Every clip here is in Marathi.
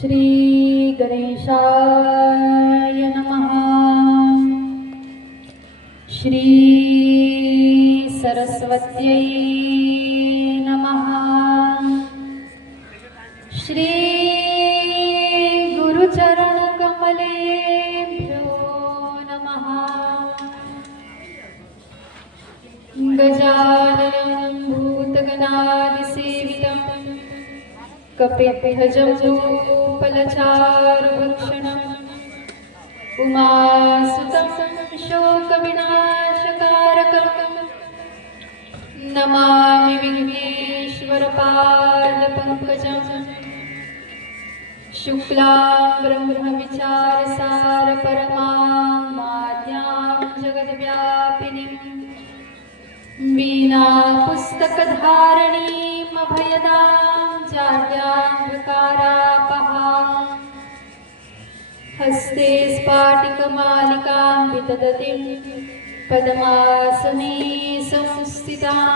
श्री गणेशाय नमः। श्री सरस्वत्यै नमः। श्री गुरुचरणकमलेभ्यो नमः। गजाननं भूतगणादिसेवितं कपित्थजम्बूफलचारुभक्षणम् उमासुतं शोकविनाशकारकं नमामि विघ्नेश्वरपादपङ्कजं। शुक्लां ब्रह्मविचारसारपरमां माद्यां जगद्व्यापिनीं वीणापुस्तकधारिणीम् अभयदां जाड्यान्धकारापहां हस्ते स्फाटिकमालिकां विदधतीं पद्मासने संस्थितां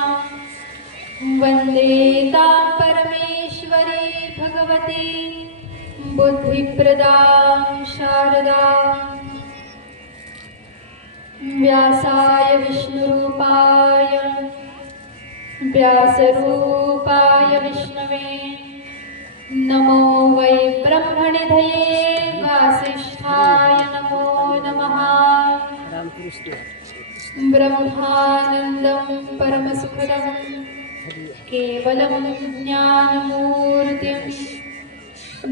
वन्दे तां परमेश्वरी भगवती बुद्धिप्रदां शारदाम्। व्यासाय विष्णुरूपाय व्यासरूपाय विष्णवे नमो वै ब्रह्मनिधये वासिष्ठाय नमो नमः। ब्रह्मानन्दं परमसुखदं केवलं ज्ञानमूर्तिं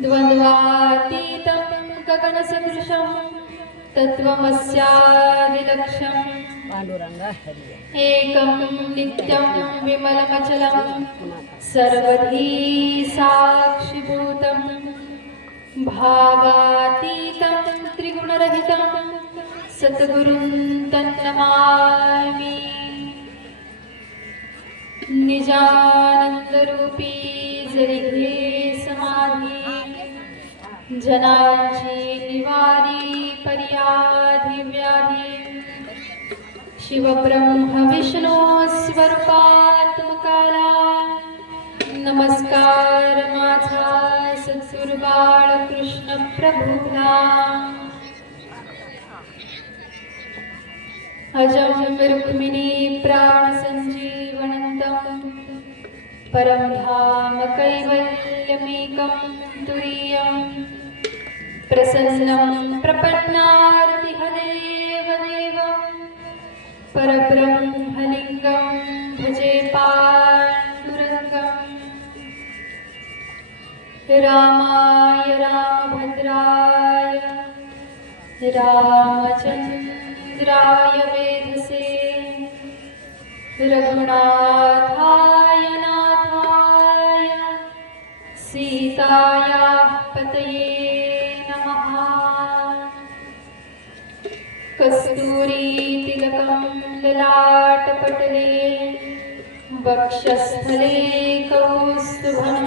द्वन्द्वातीतं गगनसदृशं तत्त्वमस्यादिलक्ष्यम् एकं नित्यं विमलमचलं सर्वधी साक्षिभूतं भावातीतं त्रिगुणरहितं सद्गुरुं तन्नमामि। निजानन्दरूपी जरी हे समाधी जनांची निवारी पर्याधिव्याधी शिवब्रह्म विष्णू स्वरूपात्मकाला नमस्कार माझा सद्गुरुबाळ कृष्ण प्रभूला। अजं रुक्मिणी प्राणसञ्जीवनन्तं परं धाम कैवल्यमेकं तुरीयं प्रसन्नं प्रपन्नार्तिहदेव देवं परब्रह्मलिङ्गं भजे पाण्डुरङ्गम्। रामाय रामभद्राय रामचन्द्राय वेधसे रघुनाथाय नाथाय सीतायाः पतये नमः। कस्तूरीतिलकं ललाटपटले वक्षस्थले कौस्तुभं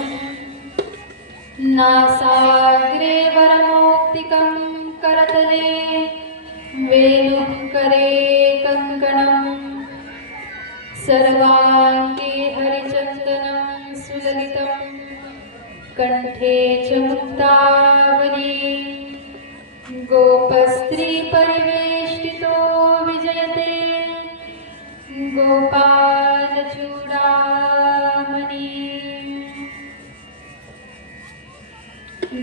नासाग्रे वरमौक्तिकं करतले वेणुं करे कङ्कणं सर्वाङ्गे हरिचन्दनं सुललितं कण्ठे च मुक्तावली गोपस्त्रीपरिवेष्टितो विजयते गोपालचूडामणि।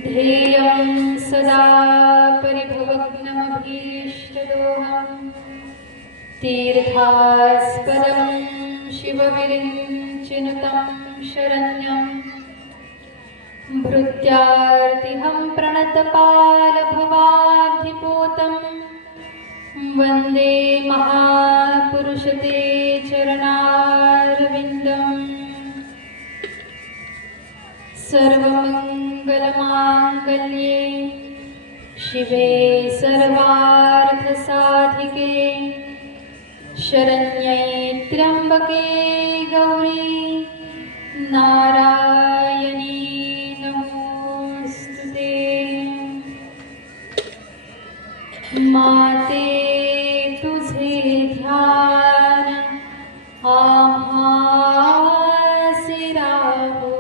ध्येयं सदा परिभवग्नमभीष्टदोहं तीर्थास्पदं शिवविरिञ्चिनुतं शरण्यं भृत्यार्तिहं प्रणतपालभवाब्धिपूतं वन्दे महापुरुषते चरणारविन्दम्। सर्वमङ्गलमाङ्गल्ये शिवे सर्वार्थसाधिके शरण्ये त्र्यम्बके गौरी नारायणी नमोस्तुते। माते तुझे ध्यान आम्हासी राहो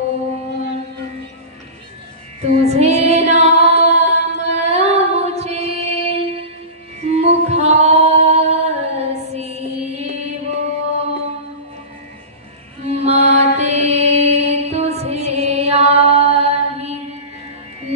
तुझे ना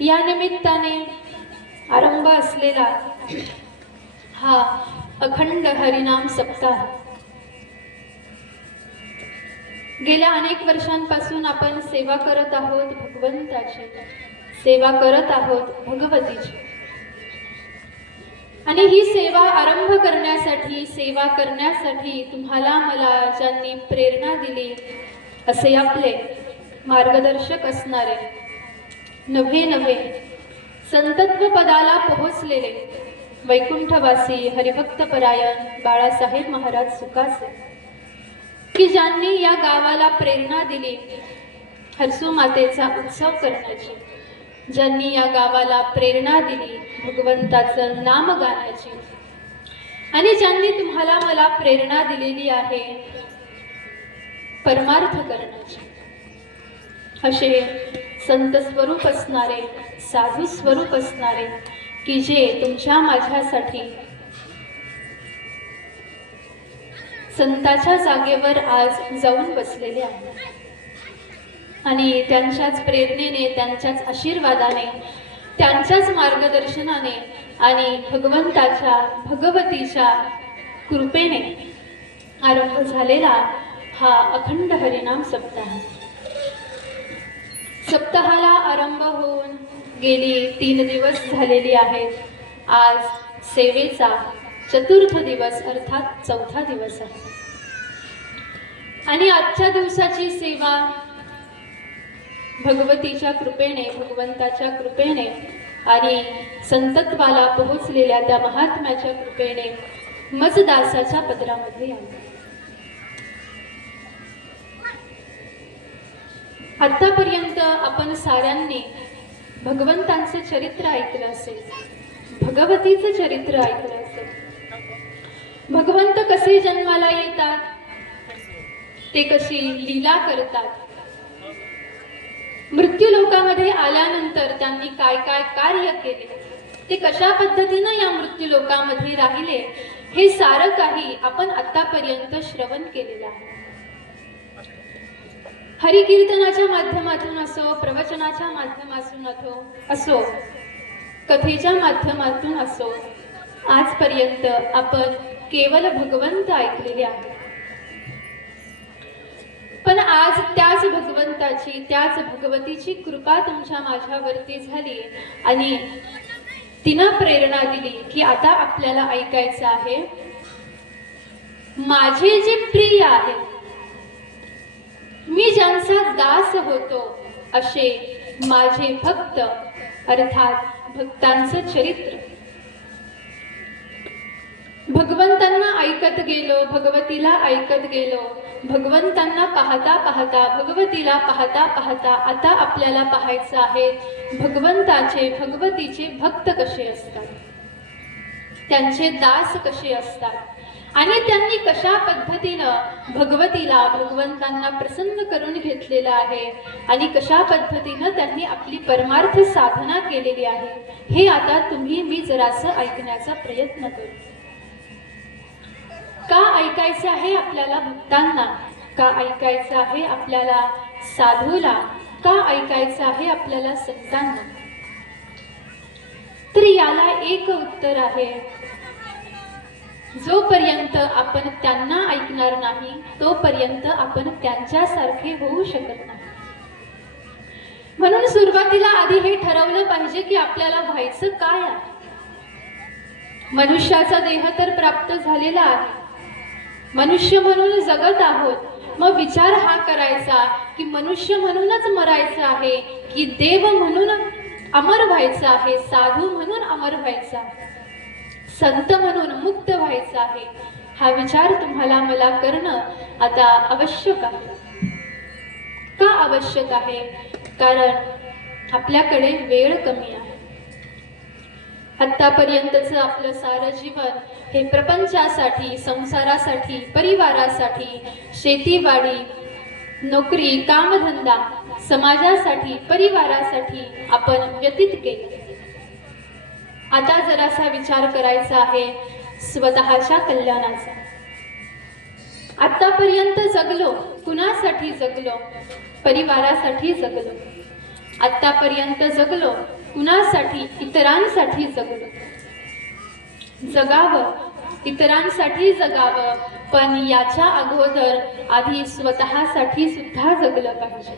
या निमित्ताने आरंभ असलेला हा अखंड हरिनाम सप्ताह गेल्या अनेक वर्षांपासून आपण सेवा करत आहोत भगवंताची, सेवा करत आहोत भगवतीची. आणि ही सेवा आरंभ करण्यासाठी, सेवा करण्यासाठी तुम्हाला मला ज्यांनी प्रेरणा दिली असे आपले मार्गदर्शक असणारे नव्हे संतत्व पदाला पोहोचलेले वैकुंठवासी हरिभक्तपरायण बाळासाहेब महाराज सुखासे, की ज्यांनी या गावाला प्रेरणा दिली हरसू मातेचा उत्सव करण्याची, ज्यांनी या गावाला प्रेरणा दिली भगवंताचं नाम गाण्याची, आणि ज्यांनी तुम्हाला मला प्रेरणा दिलेली आहे परमार्थ करण्याची. असे संत स्वरूप असणारे, साधू स्वरूप असणारे, की जे तुमच्या माझ्यासाठी संताच्या जागेवर आज जाऊन बसलेले आहेत. आणि त्यांच्याच प्रेरणेने, त्यांच्याच आशीर्वादाने, त्यांच्याच मार्गदर्शनाने आणि भगवंताच्या भगवतीच्या कृपेने आरंभ झालेला हा अखंड हरिनाम सप्ताह. सप्ताहाला आरंभ होऊन गेली 3 दिवस झालेली आहेत. आज सेवेचा चतुर्थ दिवस अर्थात 4था दिवस आहे. आणि आजच्या दिवसाची सेवा भगवतीच्या कृपेने, भगवंताच्या कृपेने आणि संतत्वाला पोहोचलेल्या त्या महात्म्याच्या कृपेने मजदासाच्या पदरामध्ये आली. आतापर्यंत आपण साऱ्यांनी भगवंतांचं चरित्र ऐकलं असेल, भगवतीचं चरित्र ऐकलं असेल. भगवंत कसे जन्माला येतात, ते कशी लीला करतात, मृत्यू लोकामध्ये आल्यानंतर त्यांनी काय काय कार्य केले, ते कशा पद्धतीनं या मृत्यू लोकामध्ये राहिले, हे सारं काही आपण आतापर्यंत श्रवण केलेलं आहे. हरिकीर्तनाच्या माध्यमातून असो, प्रवचनाच्या माध्यमातून असो, कथेच्या माध्यमातून असो, आजपर्यंत आपण केवळ भगवंत ऐकलेले आहे. पण आज त्याच भगवंताची, त्याच भगवतीची कृपा तुमच्या माझ्यावरती झाली आणि तिनं प्रेरणा दिली की आता आपल्याला ऐकायचं आहे, माझे जे प्रिय आहेत, मी ज्यांचा दास होतो असे माझे भक्त, अर्थात भक्तांचं चरित्र. भगवंतांना ऐकत गेलो, भगवतीला ऐकत गेलो, भगवंतांना पाहता पाहता, भगवतीला पाहता पाहता आता आपल्याला पाहायचं आहे भगवंताचे, भगवतीचे भक्त कसे असतात, त्यांचे दास कसे असतात आणि त्यांनी कशा पद्धतीनं भगवतीला, भगवंतांना प्रसन्न करून घेतलेलं आहे आणि कशा पद्धतीनं त्यांनी आपली परमार्थ साधना केलेली आहे, हे आता तुम्ही मी जरासं ऐकण्याचा प्रयत्न करू. का ऐकायचं आहे आपल्याला भक्तांना, का ऐकायचं आहे आपल्याला साधूला, का ऐकायचं आहे आपल्याला संतांना? तर याला एक उत्तर आहे, जोपर्यंत आपण त्यांना ऐकणार नाही तोपर्यंत आपण त्यांच्यासारखे होऊ शकत नाही. म्हणून सुरुवातीला आधी हे ठरवलं पाहिजे की आपल्याला व्हायचं काय आहे. मनुष्याचा देह तर प्राप्त झालेला आहे, मनुष्य म्हणून जगत आहोत. मग विचार हा करायचा की मनुष्य म्हणूनच मरायचं आहे की देव म्हणून अमर व्हायचं आहे, साधू म्हणून अमर व्हायचं आहे, संत म्हणून मुक्त व्हायचं आहे. हा विचार तुम्हाला मला करणं आता आवश्यक आहे. का आवश्यक आहे? कारण आपल्याकडे वेळ कमी आहे. आतापर्यंतचं आपलं सारं जीवन हे प्रपंचासाठी, संसारासाठी, परिवारासाठी, शेतीवाडी, नोकरी, कामधंदा, समाजासाठी, परिवारासाठी आपण व्यतीत केले. आता जरासा विचार करायचा आहे स्वतःच्या कल्याणाचा. आतापर्यंत जगलो, कुणासाठी जगलो? परिवारासाठी जगलो. आतापर्यंत जगलो, कुणासाठी? इतरांसाठी जगलो. जगावं, इतरांसाठी जगावं, पण याच्या अगोदर आधी स्वतःसाठी सुद्धा जगलं पाहिजे.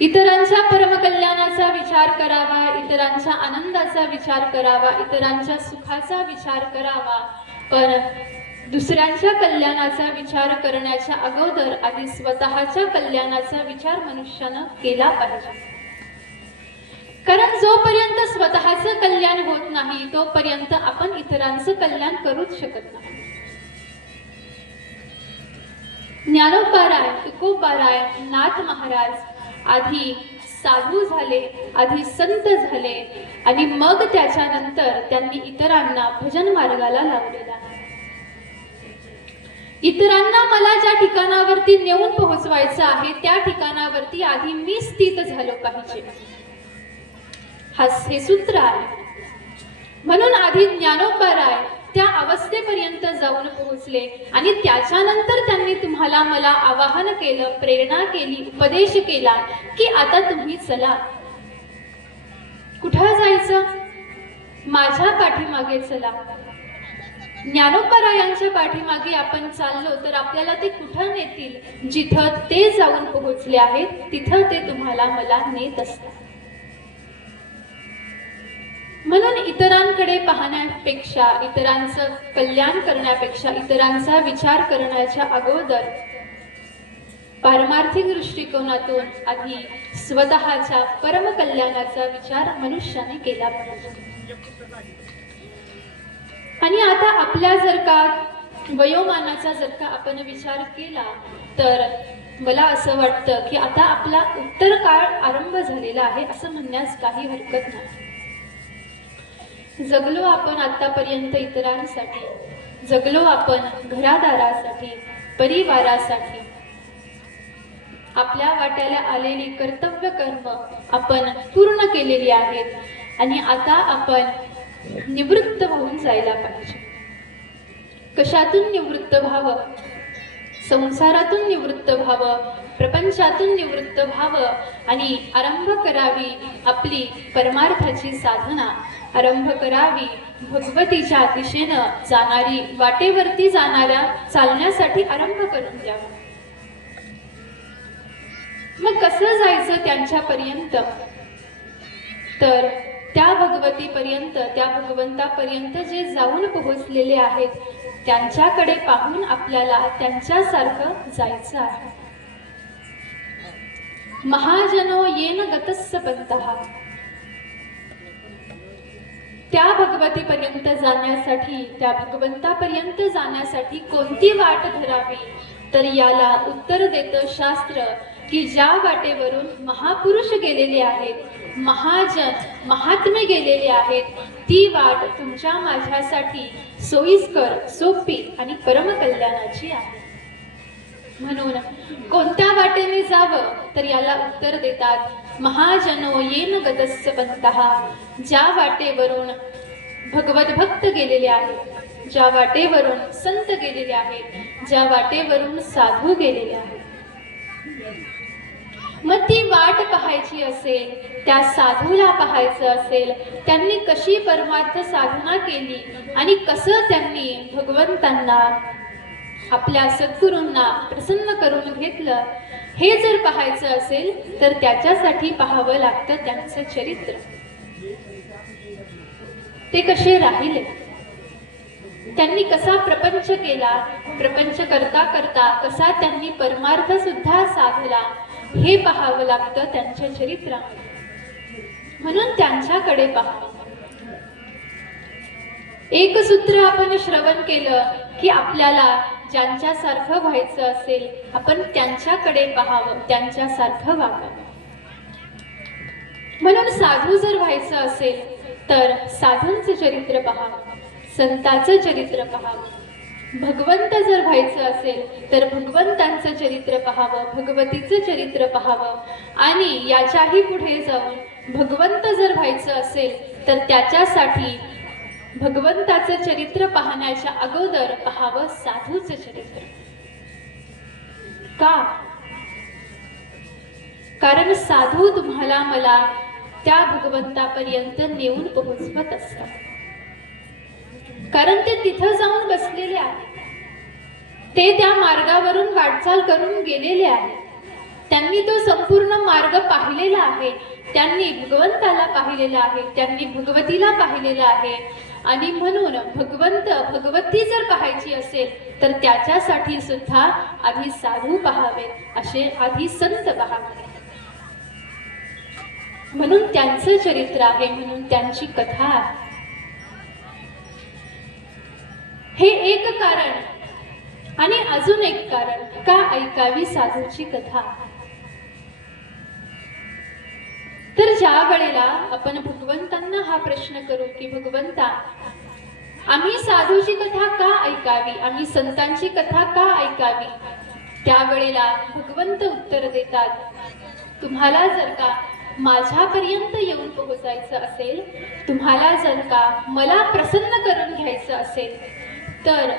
इतरांच्या परमकल्याणाचा विचार करावा, इतरांच्या आनंदाचा विचार करावा, इतरांच्या सुखाचा विचार करावा, पण दुसऱ्यांच्या कल्याणाचा विचार करण्याच्या अगोदर आधी स्वतःच्या कल्याणाचा विचार मनुष्यानं केला पाहिजे. कारण जोपर्यंत स्वतःचं कल्याण होत नाही तोपर्यंत आपण इतरांचं कल्याण करूच शकत नाही. ज्ञानोबाराय, तुकोबाराय, नाथ महाराज आधी साधू झाले, आधी संत झाले आणि मग त्याच्यानंतर त्यांनी इतरांना भजन मार्गाला लावलेला. इतरांना मला ज्या ठिकाणावरती नेऊन पोहोचवायचं आहे त्या ठिकाणावरती आधी मी स्थित झालो पाहिजे, हे सूत्र आहे. म्हणून आधी ज्ञानोबाराय त्या अवस्थेपर्यंत जाऊन पोहोचले आणि त्याच्यानंतर त्यांनी तुम्हाला मला आवाहन केलं, प्रेरणा केली, उपदेश केला की आता तुम्ही चला. कुठं जायचं? माझ्या पाठीमागे चला. ज्ञानोबारायांच्या पाठीमागे आपण चाललो तर आपल्याला ते कुठं नेतील? जिथं ते जाऊन पोहोचले आहेत तिथं ते तुम्हाला मला नेत असतात. म्हणून इतरांकडे पाहण्यापेक्षा, इतरांचं कल्याण करण्यापेक्षा, इतरांचा विचार करण्याच्या अगोदर पारमार्थिक दृष्टिकोनातून आधी स्वतःच्या परमकल्याणाचा विचार मनुष्याने केला पाहिजे. आणि आता आपल्या जर का वयोमानाचा जर का आपण विचार केला तर मला असं वाटतं की आता आपला उत्तर काळ आरंभ झालेला आहे असं म्हणण्यास काही हरकत नाही. जगलो आपण आतापर्यंत इतरांसाठी, जगलो आपण घरादारासाठी, परिवारासाठी. आपल्या वाट्याला आलेली कर्तव्य कर्म आपण पूर्ण केलेली आहेत आणि आता आपण निवृत्त होऊन जायला पाहिजे. कशातून निवृत्त व्हावं? संसारातून निवृत्त व्हावं, प्रपंचातून निवृत्त व्हावं आणि आरंभ करावी आपली परमार्थाची साधना, आरंभ करावी भगवतीच्या दिशेनं जाणारी, वाटेवरती जाणाऱ्या चालण्यासाठी आरंभ करून द्यावा. मग कसं जायचं त्यांच्यापर्यंत? तर त्या भगवतीपर्यंत, त्या भगवंतापर्यंत जे जाऊन पोहोचलेले आहेत त्यांच्याकडे पाहून आपल्याला त्यांच्यासारखं जायचं आहे. महाजनो येन गतस्स बंधः. त्या भगवतीपर्यंत जाण्यासाठी, त्या भगवंतापर्यंत जाण्यासाठी कोणती वाट धरावी? तर याला उत्तर देतं शास्त्र की ज्या वाटेवरून महापुरुष गेलेले आहेत, महाजन, महात्मे गेलेले आहेत, ती वाट तुमच्या माझ्यासाठी सोयीस्कर, सोपी आणि परमकल्याणाची आहे. म्हणून कोणत्या वाटेने जावं? तर याला उत्तर देतात महाजनो येन गतस्स बंधः. ज्या वाटेवरून भगवत भक्त गेलेले आहेत, ज्या वाटेवरून संत गेलेले आहेत, ज्या वाटेवरून साधू गेलेले आहेत. मग ती वाट पाहायची असेल, त्या साधूला पाहायचं असेल, त्यांनी कशी परमार्थ साधना केली आणि कसं त्यांनी भगवंतांना, आपल्या सद्गुरूंना प्रसन्न करून घेतलं, हे जर पाहायचं असेल तर त्याच्यासाठी पाहावं लागतं त्यांचं चरित्र. ते कसे राहिले, त्यांनी कसा प्रपंच केला, प्रपंच करता करता कसा त्यांनी परमार्थ सुद्धा साधला, हे पाहावं लागतं त्यांच्या चरित्रामध्ये. म्हणून त्यांच्याकडे पाहावं. एक सूत्र आपण श्रवण केलं की आपल्याला ज्यांच्यासारखं व्हायचं असेल आपण त्यांच्याकडे पाहावं, त्यांच्यासारखं वागावं. म्हणून साधू जर व्हायचं असेल तर साधूंचं चरित्र पाहावं, संतांचं चरित्र पाहावं. भगवंत जर व्हायचं असेल तर भगवंतांचं चरित्र पाहावं, भगवतीचं चरित्र पाहावं. आणि याच्याही पुढे जाऊन भगवंत जर व्हायचं असेल तर त्याच्यासाठी भगवंताचं चरित्र पाहण्याच्या अगोदर पाहावं साधूचं चरित्र. का? कारण साधू तुम्हाला मला त्या भगवंतापर्यंत नेऊन पोहोचवत असतात. कारण ते तिथं जाऊन बसलेले आहेत, ते त्या मार्गावरून वाटचाल करून गेलेले आहेत. त्यांनी तो संपूर्ण मार्ग पाहिलेला आहे, त्यांनी भगवंताला पाहिलेला आहे, त्यांनी भगवतीला पाहिलेला आहे. आणि म्हणून भगवंत भगवती जर पाहायची असेल तर त्याच्यासाठी सुद्धा आधी साधू पहावे, असे आधी संत पहावे. म्हणून त्यांचं चरित्र आहे, म्हणून त्यांची कथा आहे. हे एक कारण. आणि अजून एक कारण, का ऐकावी साधूची कथा. तर ज्या वेळेला आपण भगवंतांना हा प्रश्न करू की भगवंता, आम्ही साधूची कथा का ऐकावी, आम्ही संतांची कथा का ऐकावी, त्यावेळेला भगवंत उत्तर देतात, तुम्हाला जर का माझ्यापर्यंत येऊन पोहोचायचं असेल, तुम्हाला जर का मला प्रसन्न करून घ्यायचं असेल, तर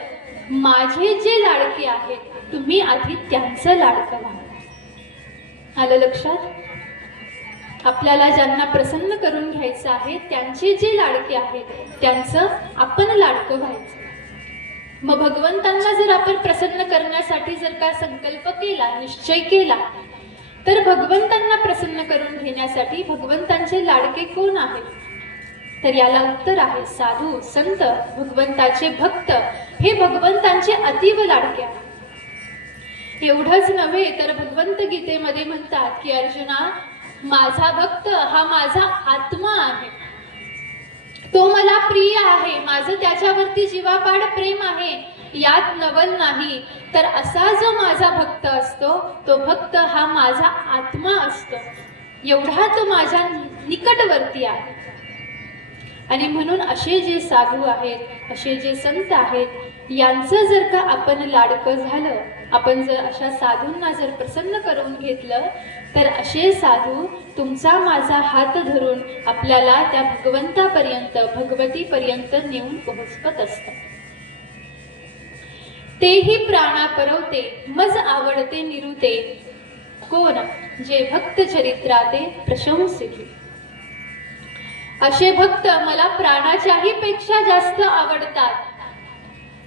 माझे जे लाडके आहेत तुम्ही आधी त्यांचं लाडकं व्हा. आलं लक्षात? आपल्याला ज्यांना प्रसन्न करून घ्यायचं आहे त्यांचे जे लाडके आहेत त्यांचं आपण लाडकं व्हायचं. मग भगवंतांना जर आपण प्रसन्न करण्यासाठी जर का संकल्प केला, निश्चय केला, तर भगवंतांना प्रसन्न करून घेण्यासाठी भगवंतांचे लाडके कोण आहेत? तर याला उत्तर आहे साधू, संत, भगवंताचे भक्त हे भगवंतांचे अतीव लाडके आहेत. एवढंच नव्हे तर भगवंत गीतेमध्ये म्हणतात की अर्जुना, माझा भक्त हा माझा आत्मा आहे, तो मला प्रिय आहे, माझं त्याच्यावरती जीवापाड प्रेम आहे, यात नवल नाही. तर असा जो माझा भक्त असतो तो भक्त हा माझा आत्मा असतो, एवढा तो माझ्या निकटवर्ती आहे. आणि म्हणून असे जे साधू आहेत, असे जे संत आहेत, यांचं जर का आपण लाडकं झालं, आपण जर अशा साधूंना जर प्रसन्न करून घेतलं, तर असे साधू तुमचा माझा हात धरून आपल्याला त्या भगवंतापर्यंत, भगवतीपर्यंत नेऊन पोहोचवत असतात. तेही प्राणा परवते मज आवडते निरुते, कोण? जे भक्त चरित्राते प्रशंसिते. असे भक्त मला प्राणाच्याही पेक्षा जास्त आवडतात,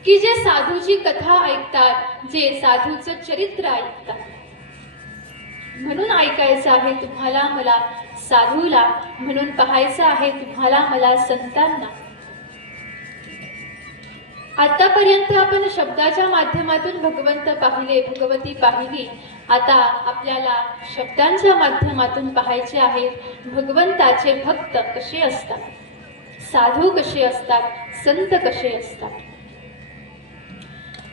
की जे साधूची कथा ऐकतात, जे साधूचं चरित्र ऐकतात. म्हणून ऐकायचं आहे तुम्हाला मला साधूला, म्हणून पाहायचं आहे तुम्हाला मला संतांना. आतापर्यंत आपण शब्दाच्या माध्यमातून भगवंत पाहिले, भगवती पाहिली. आता आपल्याला शब्दांच्या माध्यमातून पाहायचे आहे भगवंताचे भक्त कसे असतात, साधू कसे असतात, संत कसे असतात.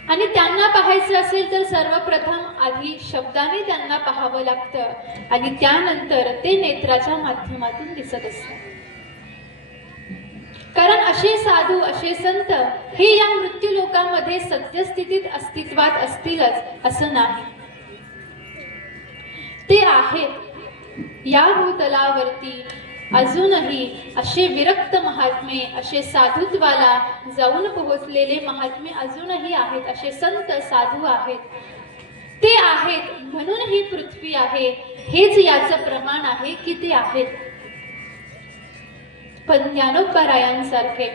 आणि त्यांना पाहायचं असेल तर सर्वप्रथम आधी शब्दाने त्यांना पाहावं लागतं आणि त्यानंतर ते नेत्राच्या माध्यमातून दिसत असतात. कारण असे साधू, असे संत हे या मृत्यू लोकांमध्ये सद्यस्थितीत अस्तित्वात असतीलच असं नाही. ते आहेत या भूतलावरती अजूनही असे विरक्त महात्मे, असे साधुत्वाला जाऊन पोहोचलेले महात्मे अजूनही आहेत, असे संत साधू आहेत. ते आहेत म्हणून ही पृथ्वी आहे, हेच याचं प्रमाण आहे की ते आहेत. पण ज्ञानोबारायांसारखे,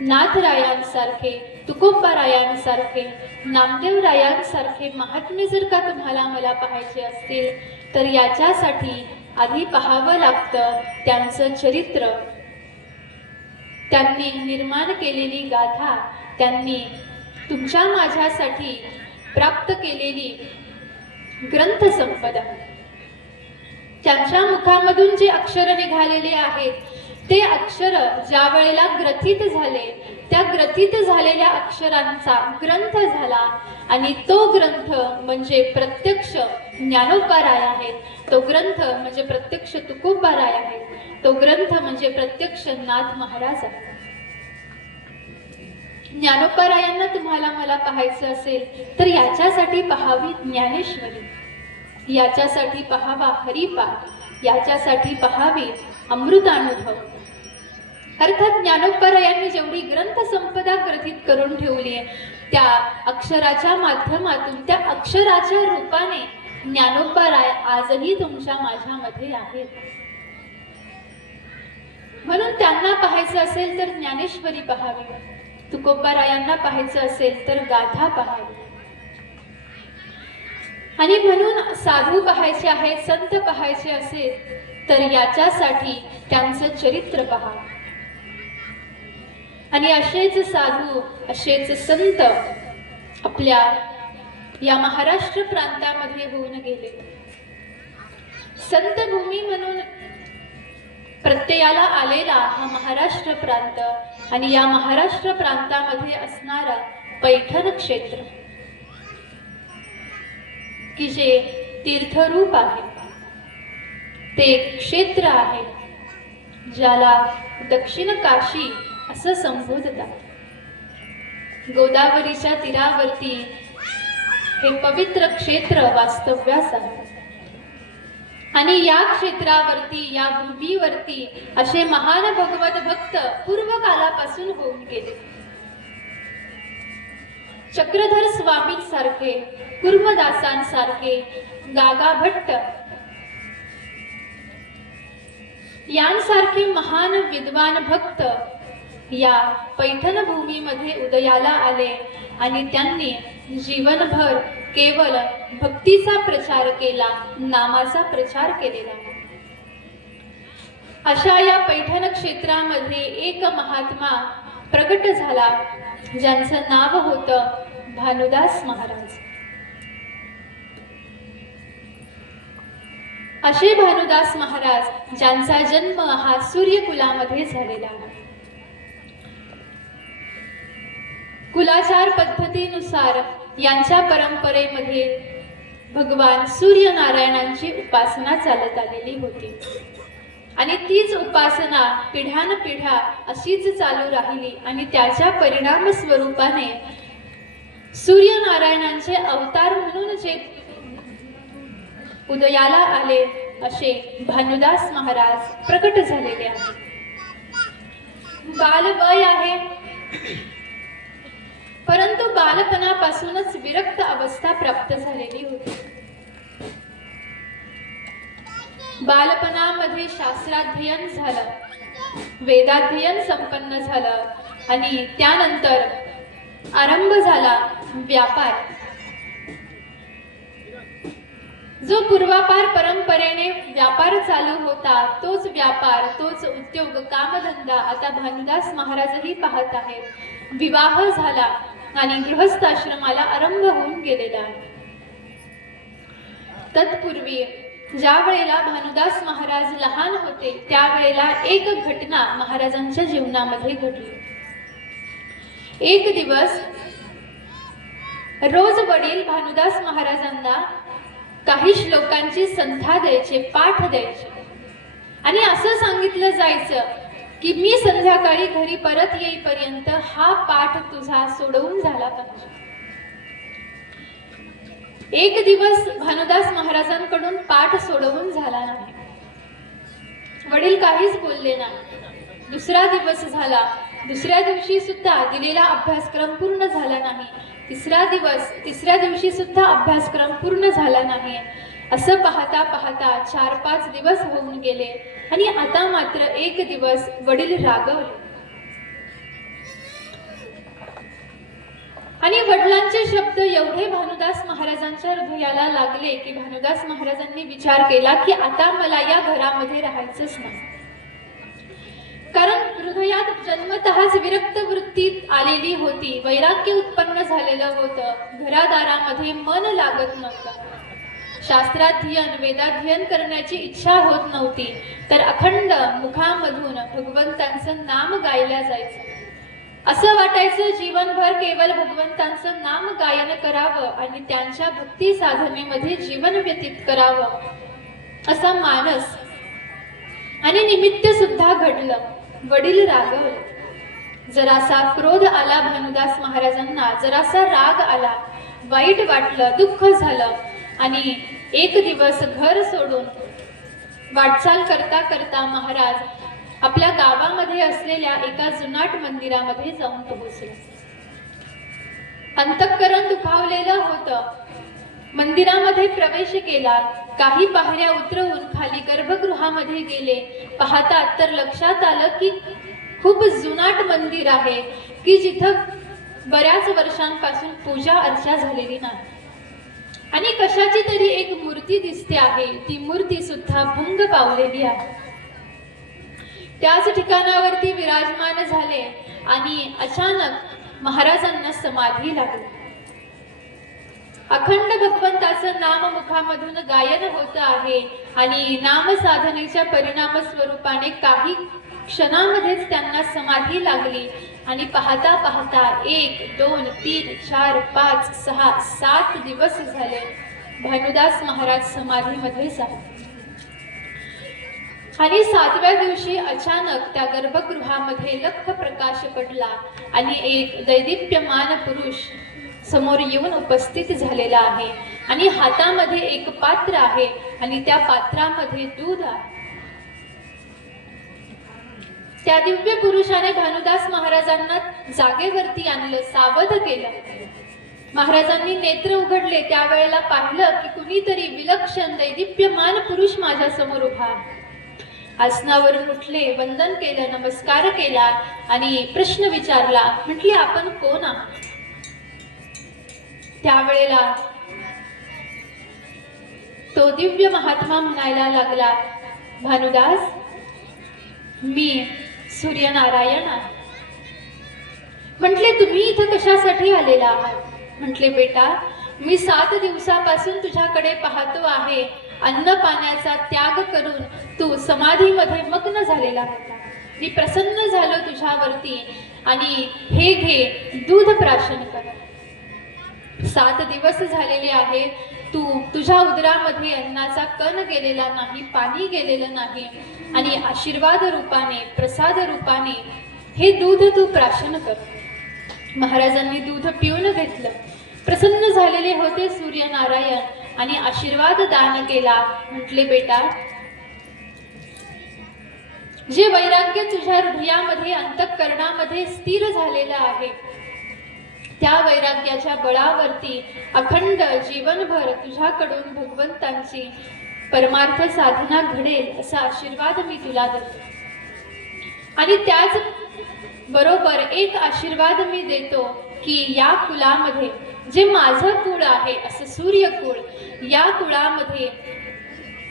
नाथरायांसारखे, तुकोबारायांसारखे, नामदेवरायांसारखे महात्मे जर का तुम्हाला मला पाहायचे असतील तर याच्यासाठी आधी पाहावं लागतं त्यांचं चरित्र, त्यांनी निर्माण केलेली गाथा, त्यांनी तुमच्या माझ्यासाठी प्राप्त केलेली ग्रंथ संपदा. त्यांच्या मुखामधून जे अक्षर निघालेले आहेत ते अक्षर ज्या वेळेला ग्रथित झाले, त्या ग्रथित झालेल्या अक्षरांचा ग्रंथ झाला आणि तो ग्रंथ म्हणजे प्रत्यक्ष ज्ञानोबाराय आहेत, तो ग्रंथ म्हणजे प्रत्यक्ष तुकोबाराय आहेत, तो ग्रंथ म्हणजे प्रत्यक्ष नाथ महाराज आहेत. ज्ञानोबारायांना तुम्हाला मला पाहायचं असेल तर याच्यासाठी पहावी ज्ञानेश्वरी, याच्यासाठी पहावा हरिपाठ, याच्यासाठी पहावी अमृतानुभव. अर्थात ज्ञानोबारायांनी जेवढी ग्रंथ संपदा ग्रथित करून ठेवली आहे त्या अक्षराच्या माध्यमातून, त्या अक्षराच्या रूपाने ज्ञानोबाराय आजही तुमच्या माझ्यामध्ये आहेत. म्हणून त्यांना पाहायचं असेल तर ज्ञानेश्वरी पहावी, तुकोबारायांना पाहायचं असेल तर गाथा पहावी. आणि म्हणून साधू पाहायचे आहेत, संत पाहायचे असेल तर याच्यासाठी त्यांचं चरित्र पहा. आणि असेच साधू, असेच संत आपल्या या महाराष्ट्र प्रांतामध्ये होऊन गेले. संत भूमी म्हणून प्रत्ययाला आलेला हा महाराष्ट्र प्रांत आणि या महाराष्ट्र प्रांतामध्ये असणारा पैठण क्षेत्र, की जे तीर्थरूप आहे, ते क्षेत्र आहे ज्याला दक्षिण काशी असं संबोधतात. गोदावरीच्या तीरावरती हे पवित्र क्षेत्र वास्तव्यास आहे. आणि या क्षेत्रावरती, या भूमीवरती असे महान भगवत भक्त पूर्वकालापासून होऊन गेले. चक्रधर स्वामींसारखे, कुर्मदासांसारखे, गागा भट्ट यांसारखे महान विद्वान भक्त या पैठण भूमीमध्ये उदयाला आले आणि त्यांनी जीवनभर केवळ भक्तीचा प्रचार केला, नामाचा प्रचार केलेला. अशा या पैठण क्षेत्रामध्ये एक महात्मा प्रगट झाला ज्यांचं नाव होतं भानुदास महाराज. असे भानुदास महाराज ज्यांचा जन्म हा सूर्यकुलामध्ये झालेला आहे. कुलाचार पद्धतीनुसार यांच्या परंपरेमध्ये भगवान सूर्यनारायणांची उपासना चालत आलेली होती आणि तीच उपासना पिढ्यानपिढ्या अशीच चालू राहिली आणि त्याच्या परिणाम स्वरूपाने सूर्यनारायणांचे अवतार म्हणून जे उदयाला आले असे भानुदास महाराज प्रकट झालेले आहेत. बालवय आहे, परंतु बालपणापासूनच विरक्त अवस्था प्राप्त झालेली होती. बालपणामध्ये शास्त्राध्ययन झालं, वेदाध्ययन संपन्न झालं आणि त्यानंतर आरंभ झाला व्यापार. जो पूर्वापार परंपरेने व्यापार चालू होता, तोच व्यापार, तोच उद्योग, कामधंदा आता भानुदास महाराजही पाहत आहेत. विवाह झाला आणि गृहस्थाश्रमाला आरंभ होऊन गेलेला आहे. तत्पूर्वी ज्या वेळेला भानुदास महाराज लहान होते त्यावेळेला एक घटना महाराजांच्या जीवनामध्ये घडली. एक दिवस रोज वडील भानुदास महाराजांना काही श्लोकांची संथा द्यायचे, पाठ द्यायचे आणि असं सांगितलं जायचं की मी संध्याकाळी घरी परत येईपर्यंत हा पाठ तुझा सोडवून झाला पाहिजे. एक दिवस भानुदास महाराजांकडून पाठ सोडवून झाला नाही. वडील काहीच बोलले नाही. दुसरा दिवस झाला, दुसऱ्या दिवशी सुद्धा दिलेला अभ्यासक्रम पूर्ण झाला नाही. तिसऱ्या दिवशी सुद्धा अभ्यासक्रम पूर्ण झाला नाही. असं पाहता पाहता 4-5 दिवस होऊन गेले आणि आता मात्र एक दिवस वडील रागवले आणि वडिलांचे शब्द एवढे भानुदास महाराजांच्या हृदयाला लागले की भानुदास महाराजांनी विचार केला की आता मला या घरामध्ये राहायचंच नाही. कारण हृदयात जन्मतःच विरक्त वृत्ती आलेली होती, वैराग्य उत्पन्न झालेलं होतं, घरादारामध्ये मन लागत नव्हतं, शास्त्राध्ययन वेदाध्ययन करण्याची इच्छा होत नव्हती, तर अखंड मुखामधून भगवंतांचं नाम गायलं जायचं. असं वाटायचं जीवनभर केवळ भगवंतांचं नाम गायन करावं आणि त्यांच्या भक्ती साधनेमध्ये जीवन व्यतीत करावं असा मानस आणि निमित्त सुद्धा घडलं. वडील रागवले, जरासा क्रोध आला भानुदास महाराजांना, जरासा राग आला, वाईट वाटलं, दुःख झालं आणि एक दिवस घर सोडून वाटचाल करता करता महाराज आपल्या गावामध्ये असलेल्या एका जुनाट मंदिरामध्ये जाऊन पोहोचले. अंतःकरण दुखावलेलं होतं. मंदिरामध्ये प्रवेश केला. काही पायऱ्या उतरवून खाली गर्भगृहामध्ये गेले. पाहतात तर लक्षात आलं की खूप जुनाट मंदिर आहे की जिथं बऱ्याच वर्षांपासून पूजा अर्चा झालेली नाही. आणि कशाची तरी एक मूर्ती दिसते आहे. ती मूर्ती सुद्धा भंग पावलेली आहे. त्याच ठिकाणावरती विराजमान झाले आणि अचानक महाराजांना समाधी लागली. अखंड भगवंताचं नाम मुखामधून गायन होत आहे आणि नाम साधनेच्या परिणाम स्वरूपाने काही क्षणामध्येच त्यांना समाधी लागली. आणि पाहता पाहता 1, 2, 3, 4, 5, 6, 7 दिवस झाले भानुदास महाराज समाधीमध्ये झाले. आणि 7व्या दिवशी अचानक त्या गर्भगृहामध्ये लख प्रकाश पडला आणि एक दैदिप्यमान पुरुष समोर येऊन उपस्थित झालेला आहे. आणि हातामध्ये एक पात्र आहे आणि त्या पात्रामध्ये दूध आहे. त्या दिव्य पुरुषाने भानुदास महाराजांना जागेवरती आणलं, सावध केलं. महाराजांनी नेत्र उघडले. त्यावेळेला पाहिलं की कुणीतरी विलक्षण दैदिप्यमान पुरुष माझ्या समोर उभा आहे. आसनावरून उठले, वंदन केलं, नमस्कार केला आणि प्रश्न विचारला. म्हटले, आपण कोण आहात? त्यावेळेला तो दिव्य महात्मा म्हणायला लागला, भानुदास, मी सूर्यनारायण आहे. म्हटले, तुम्ही इथं कशासाठी आलेला आहात? म्हटले, बेटा, मी 7 दिवसापासून तुझ्याकडे पाहतो आहे. अन्न पाण्याचा त्याग करून तू समाधीमध्ये मग्न झालेला होता. मी प्रसन्न झालो तुझ्यावरती आणि हे घे, दूध प्राशन कर. 7 दिवस झालेले आहे. तुझ्या उदरामध्ये अन्नाचा कण गेलेला नाही, पाणी गेलेलं नाही आणि आशीर्वाद रूपाने, प्रसाद रूपाने हे दूध तू प्राशन कर. महाराजांनी दूध पिऊन घेतलं. प्रसन्न झालेले होते सूर्यनारायण आणि आशीर्वाद दान केला. म्हटले, बेटा, जे वैराग्य तुझ्या हृदयामध्ये, अंतःकरणामध्ये स्थिर झालेलं आहे, त्या वैराग्याच्या बळावरती अखंड जीवनभर तुझ्याकडून भगवंतांची परमार्थ साधना घडेल असा आशीर्वाद मी तुला देतो. आणि त्याच बरोबर एक आशीर्वाद मी देतो की या कुलामध्ये, जे माझं कुळ आहे असं सूर्यकुळ, या कुळामध्ये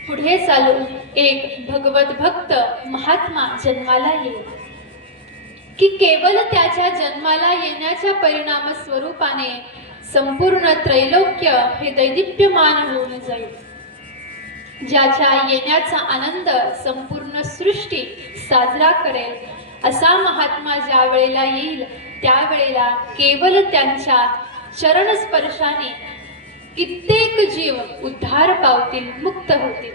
पुढे चालून एक भगवत भक्त महात्मा जन्माला येईल की केवळ त्याच्या जन्माला येण्याच्या परिणाम स्वरूपाने संपूर्ण त्रैलोक्य हे दैदिप्यमान होऊन जाईल. ज्याच्या येण्याचा आनंद संपूर्ण सृष्टी साजरा करेल असा महात्मा ज्या वेळेला येईल, त्यावेळेला केवळ त्यांच्या चरण स्पर्शाने कित्येक जीव उद्धार पावतील, मुक्त होतील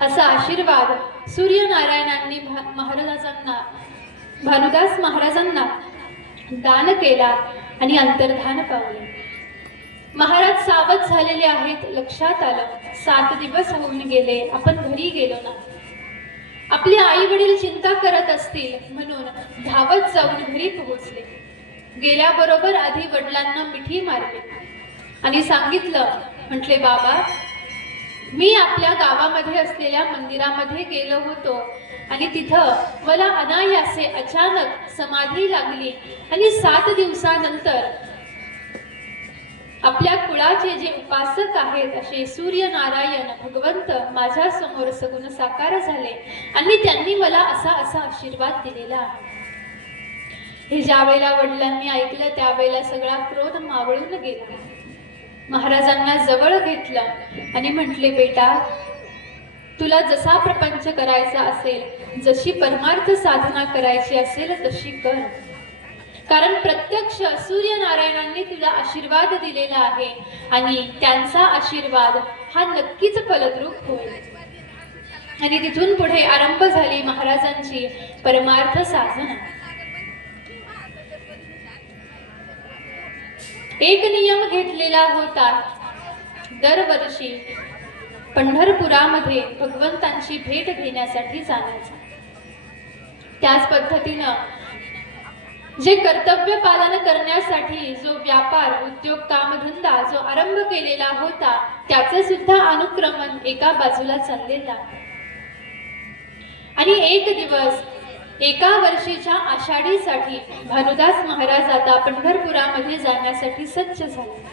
असा आशीर्वाद सूर्यनारायणांनी महाराजांना, भानुदास महाराजांना दान केला आणि अंतर्धान पावले. महाराज सावध झालेले आहेत. लक्षात आलं 7 दिवस होऊन गेले, आपण घरी गेलो नाही. आपले आई वडील चिंता करत असतील म्हणून धावत जाऊन घरी पोहोचले. गेल्याबरोबर आधी वडिलांना मिठी मारली आणि सांगितलं, म्हटले, बाबा, मी आपल्या गावामध्ये असलेल्या मंदिरामध्ये गेलो होतो आणि तिथं मला अनायासे अचानक समाधी लागली आणि 7 दिवसानंतर आपल्या कुळाचे जे उपासक आहेत असे सूर्यनारायण भगवंत माझ्या समोर सगुण साकार झाले आणि त्यांनी मला असा आशीर्वाद दिलेला आहे. हे ज्या वेळेला वडिलांनी ऐकलं त्यावेळेला सगळा क्रोध मावळून गेला. महाराजांना जवळ घेतलं आणि म्हटले, बेटा, तुला जसा प्रपंच करायचा असेल, जशी परमार्थ साधना करायची असेल तशी कर. कारण प्रत्यक्ष सूर्यनारायणांनी तुला आशीर्वाद दिलेला आहे आणि त्यांचा आशीर्वाद हा नक्कीच फलद्रूप होईल. आणि तिथून पुढे आरंभ झाली महाराजांची परमार्थ साधना. एक नियम घेतलेला होता, दरवर्षी पंढरपुरामध्ये भगवंतांची भेट घेण्यासाठी जाण्याचा. त्याच पद्धतीनं जे कर्तव्य पालन करण्यासाठी जो व्यापार उद्योग कामधंदा जो आरंभ केलेला होता त्याचे सुद्धा अनुक्रमण एका बाजूला चाललेलं आहे. आणि एक दिवस एका वर्षीच्या आषाढीसाठी भानुदास महाराज आता पंढरपुरामध्ये जाण्यासाठी सज्ज झाले.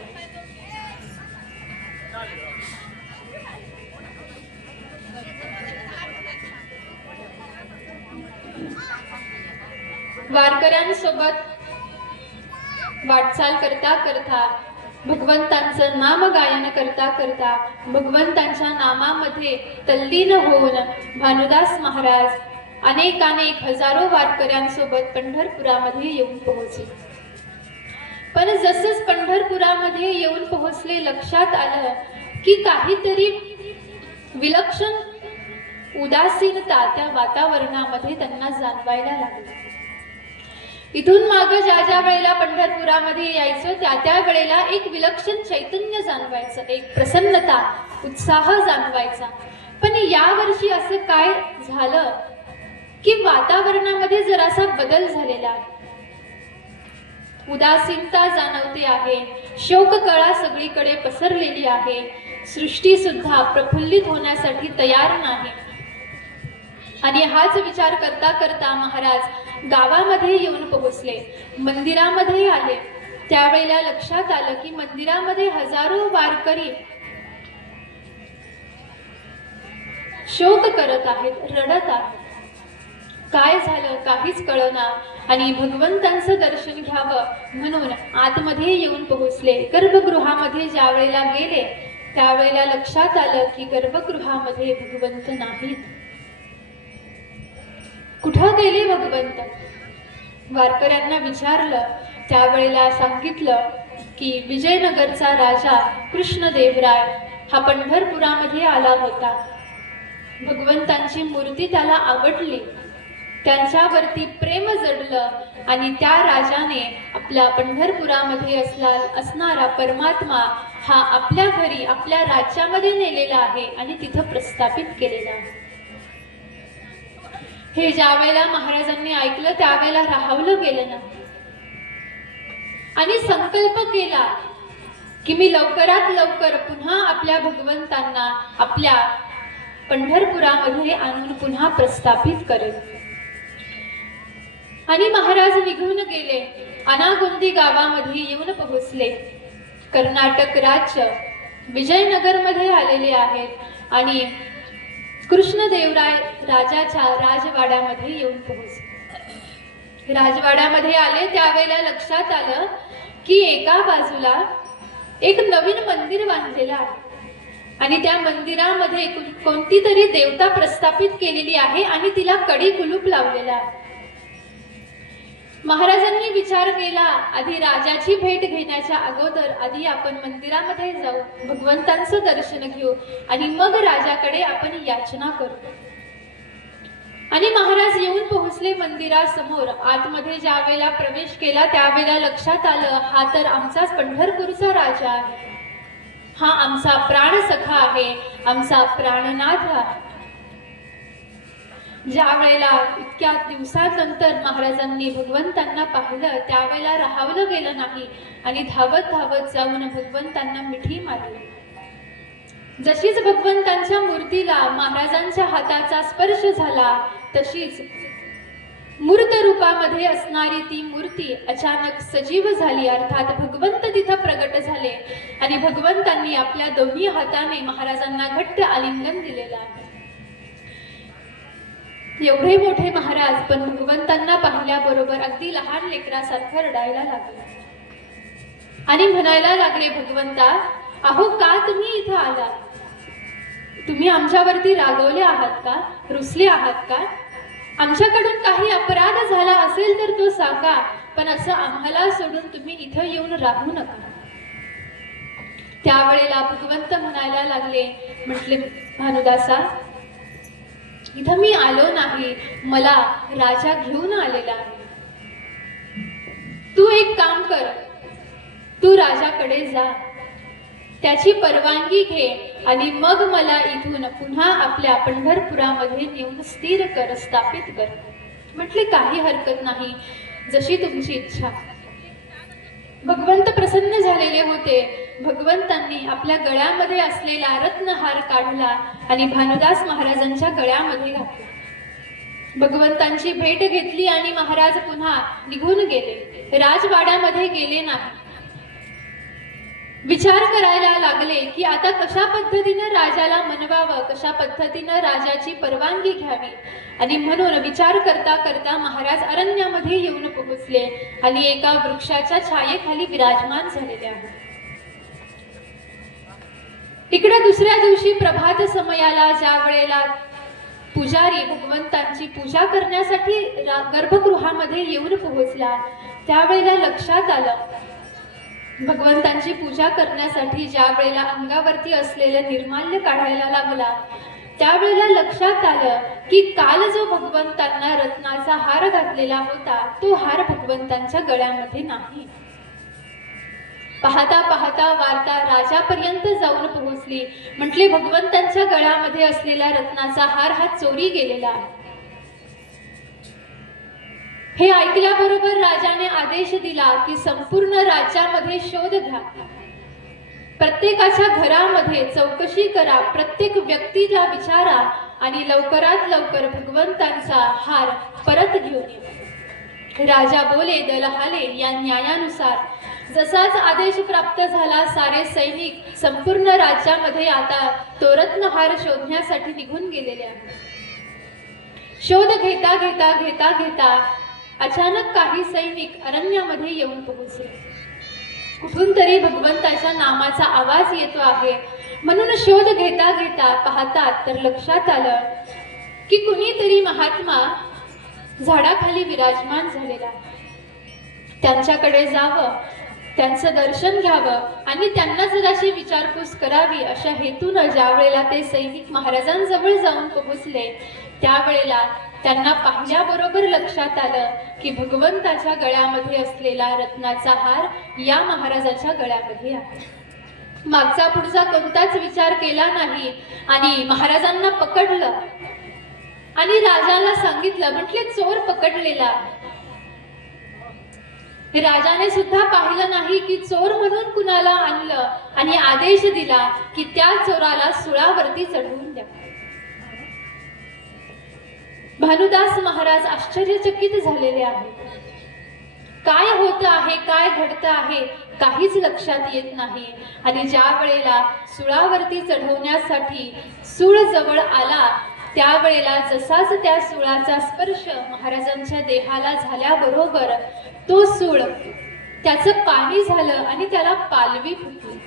वारकऱ्यांसोबत वाटचाल करता करता भगवंतांचं नामगायन करता करता भगवंतांच्या नामामध्ये तल्लीन होऊन भानुदास महाराज अनेक हजारो वारकऱ्यांसोबत पंढरपुरामध्ये येऊन पोहोचले. पण जसंच पंढरपुरामध्ये येऊन पोहोचले लक्षात आलं की काहीतरी विलक्षण उदासीनता त्या वातावरणामध्ये त्यांना जाणवायला लागली. इथून मागे ज्या वेळेला पंढरपुरामध्ये यायचो त्या वेळेला एक विलक्षण चैतन्य जाणवायचं, एक प्रसन्नता उत्साह जाणवायचा. पण यावर्षी असं काय झालं की वातावरणामध्ये जरासा बदल झालेला आहे. उदासीनता जाणवते आहे, शोककळा सगळीकडे पसरलेली आहे, सृष्टी सुद्धा प्रफुल्लित होण्यासाठी तयार नाही. आणि हाच विचार करता करता महाराज गावामध्ये येऊन पोहोचले. मंदिरामध्ये आले त्यावेळेला लक्षात आलं की मंदिरामध्ये हजारो वारकरी शोक करत आहेत, रडत आहेत. काय झालं काहीच कळना. आणि भगवंतांचं दर्शन घ्यावं म्हणून आतमध्ये येऊन पोहोचले. गर्भगृहामध्ये ज्या वेळेला गेले त्यावेळेला लक्षात आलं की गर्भगृहामध्ये भगवंत नाहीत. कुठं गेले भगवंत? वारकऱ्यांना विचारलं त्यावेळेला सांगितलं की विजयनगरचा राजा कृष्णदेवराय हा पंढरपुरामध्ये आला होता. भगवंतांची मूर्ती त्याला आवडली, त्यांच्यावरती प्रेम जडलं आणि त्या राजाने आपल्या पंढरपुरामध्ये असणारा परमात्मा हा आपल्या घरी आपल्या राज्यामध्ये नेलेला आहे आणि तिथं प्रस्थापित केलेला आहे. हे ज्या वेळेला महाराजांनी ऐकलं त्यावेळेला राहावलं गेलं ना आणि संकल्प केला की मी लवकरात लवकर पुन्हा आपल्या भगवंतांना आपल्या पंढरपुरामध्ये आणून पुन्हा प्रस्थापित करेल. आणि महाराज निघून गेले. अनागोंदी गावामध्ये येऊन पोहोचले. कर्नाटक राज्य विजयनगरमध्ये आलेले आहेत आणि कृष्णदेवराय राजाच्या राजवाड्यामध्ये येऊन पोहोचले. राजवाड्यामध्ये आले त्यावेळेला लक्षात आलं की एका बाजूला एक नवीन मंदिर बांधलेलं आहे आणि त्या मंदिरामध्ये कोणती तरी देवता प्रस्थापित केलेली आहे आणि तिला कडी कुलूप लावलेला आहे. महाराजांनी विचार केला आधी राजाची भेट घेण्याच्या अगोदर आधी आपण मंदिरामध्ये जाऊ, भगवंतांचं दर्शन घेऊ आणि मग राजाकडे आपण याचना करू. आणि महाराज येऊन पोहोचले मंदिरासमोर. आतमध्ये ज्या वेळेला प्रवेश केला त्यावेळेला लक्षात आलं हा तर आमचाच पंढरपूरचा राजा आहे, हा आमचा प्राणसखा आहे, आमचा प्राणनाथ आहे. ज्या वेळेला इतक्या दिवसानंतर महाराजांनी भगवंतांना पाहिलं त्यावेळेला राहावलं गेलं नाही आणि धावत धावत जाऊन भगवंतांना मिठी मारली. जशीच भगवंतांच्या मूर्तीला महाराजांच्या हाताचा स्पर्श झाला तशीच मूर्त रूपामध्ये असणारी ती मूर्ती अचानक सजीव झाली. अर्थात भगवंत तिथं प्रगट झाले आणि भगवंतांनी आपल्या दोन्ही हाताने महाराजांना घट्ट आलिंगन दिलेलं आहे. एवढे मोठे महाराज पण भगवंतांना पाहिल्याबरोबर अगदी लहान लेकरासारखं रडायला लागले आणि म्हणायला लागले भगवंता अहो का तुम्ही इथं आला? तुम्ही आमच्यावरती रागवले आहात का? रुसले आहात का? आमच्याकडून काही अपराध झाला असेल तर तो सांगा, पण असं आम्हाला सोडून तुम्ही इथं येऊन राहू नका. त्यावेळेला भगवंत म्हणायला लागले, म्हटले भानुदासा इथं मी आलो नाही, मला राजा घेऊन आलेला आहे. तू एक काम कर, तू राजाकडे जा, त्याची परवानगी घे आणि मग मला इथून पुन्हा आपल्या पंढरपुरामध्ये नेऊन स्थिर कर, स्थापित कर. म्हटले काही हरकत नाही. जशी तुमची इच्छा. भगवंत प्रसन्न झालेले होते. भगवंतांनी आपल्या गळ्यामध्ये असलेला रत्नहार काढला आणि भानुदास महाराजांच्या गळ्यामध्ये घातला. भगवंतांची भेट घेतली आणि महाराज पुन्हा निघून गेले. राजवाड्यामध्ये गेले नाही. विचार करायला लागले की आता कशा पद्धतीनं राजाला मनवावं, कशा पद्धतीनं राजाची परवानगी घ्यावी. आणि म्हणून विचार करता करता महाराज अरण्यामध्ये येऊन पोहोचले आणि एका वृक्षाच्या छायेखाली विराजमान झालेले आहेत. इकडे दुसऱ्या दिवशी प्रभात समयाला ज्या वेळेला पुजारी भगवंतांची पूजा करण्यासाठी गर्भगृहामध्ये येऊन पोहोचला, त्यावेळेला लक्षात आलं भगवंतांची पूजा करण्यासाठी ज्या वेळेला अंगावरती असलेलं निर्माल्य काढायला लागला, त्यावेळेला लक्षात आलं की काल जो भगवंतांना रत्नाचा हार घातलेला होता तो हार भगवंतांच्या गळ्यामध्ये नाही. पाहता पाहता वार्ता राजापर्यंत जाऊन पोहोचली. म्हटले भगवंतांच्या गळ्यामध्ये असलेला रत्नाचा हार हा चोरी गेलेला आहे. हे ऐकल्याबरोबर राजाने आदेश दिला की संपूर्ण राज्यामध्ये शोध घ्या, प्रत्येकाच्या घरामध्ये चौकशी करा, प्रत्येक व्यक्तीला विचारा आणि लवकरात लवकर भगवंतांचा हार परत घेऊन या. राजा बोले दलहाले या न्यायानुसार जसाच आदेश प्राप्त झाला, सारे सैनिक संपूर्ण राज्यामध्ये आता तो रत्नहार शोधण्यासाठी निघून गेलेले आहेत. शोध घेता घेता घेता घेता अचानक काही सैनिक अरण्यामध्ये येऊन पोहोचले. कुठून तरी भगवंताच्या नामाचा आवाज येतो आहे म्हणून शोध घेता घेता पाहतात तर लक्षात आलं की कुणीतरी महात्मा झाडाखाली विराजमान झालेला. त्यांच्याकडे जावं, त्यांचं दर्शन घ्यावं आणि त्यांना जराशी विचारपूस करावी अशा हेतून ज्या वेळेला ते सैनिक महाराजांजवळ जाऊन पोहोचले, त्यावेळेला त्यांना पाहिल्याबरोबर लक्षात आलं की भगवंताच्या गळ्यामध्ये असलेला रत्नाचा हार या महाराजाच्या गळ्यामध्ये आहे. मागचा पुढचा कोणताच विचार केला नाही आणि महाराजांना पकडलं आणि राजाला सांगितलं. म्हटले चोर पकडलेला. राजाने सुद्धा पाहिलं नाही की चोर म्हणून कुणाला आणलं आणि आदेश दिला की त्या चोराला सुळावरती चढवून द्या. भानुदास महाराज आश्चर्यचकित झालेले आहेत. काय होत आहे, काय घडतं आहे काहीच लक्षात येत नाही. आणि ज्या वेळेला सुळावरती चढवण्यासाठी सूळ जवळ आला, त्यावेळेला जसाच त्या सुळाचा स्पर्श महाराजांच्या देहाला झाल्याबरोबर तो सूळ त्याचं पाणी झालं आणि त्याला पालवी फुटली.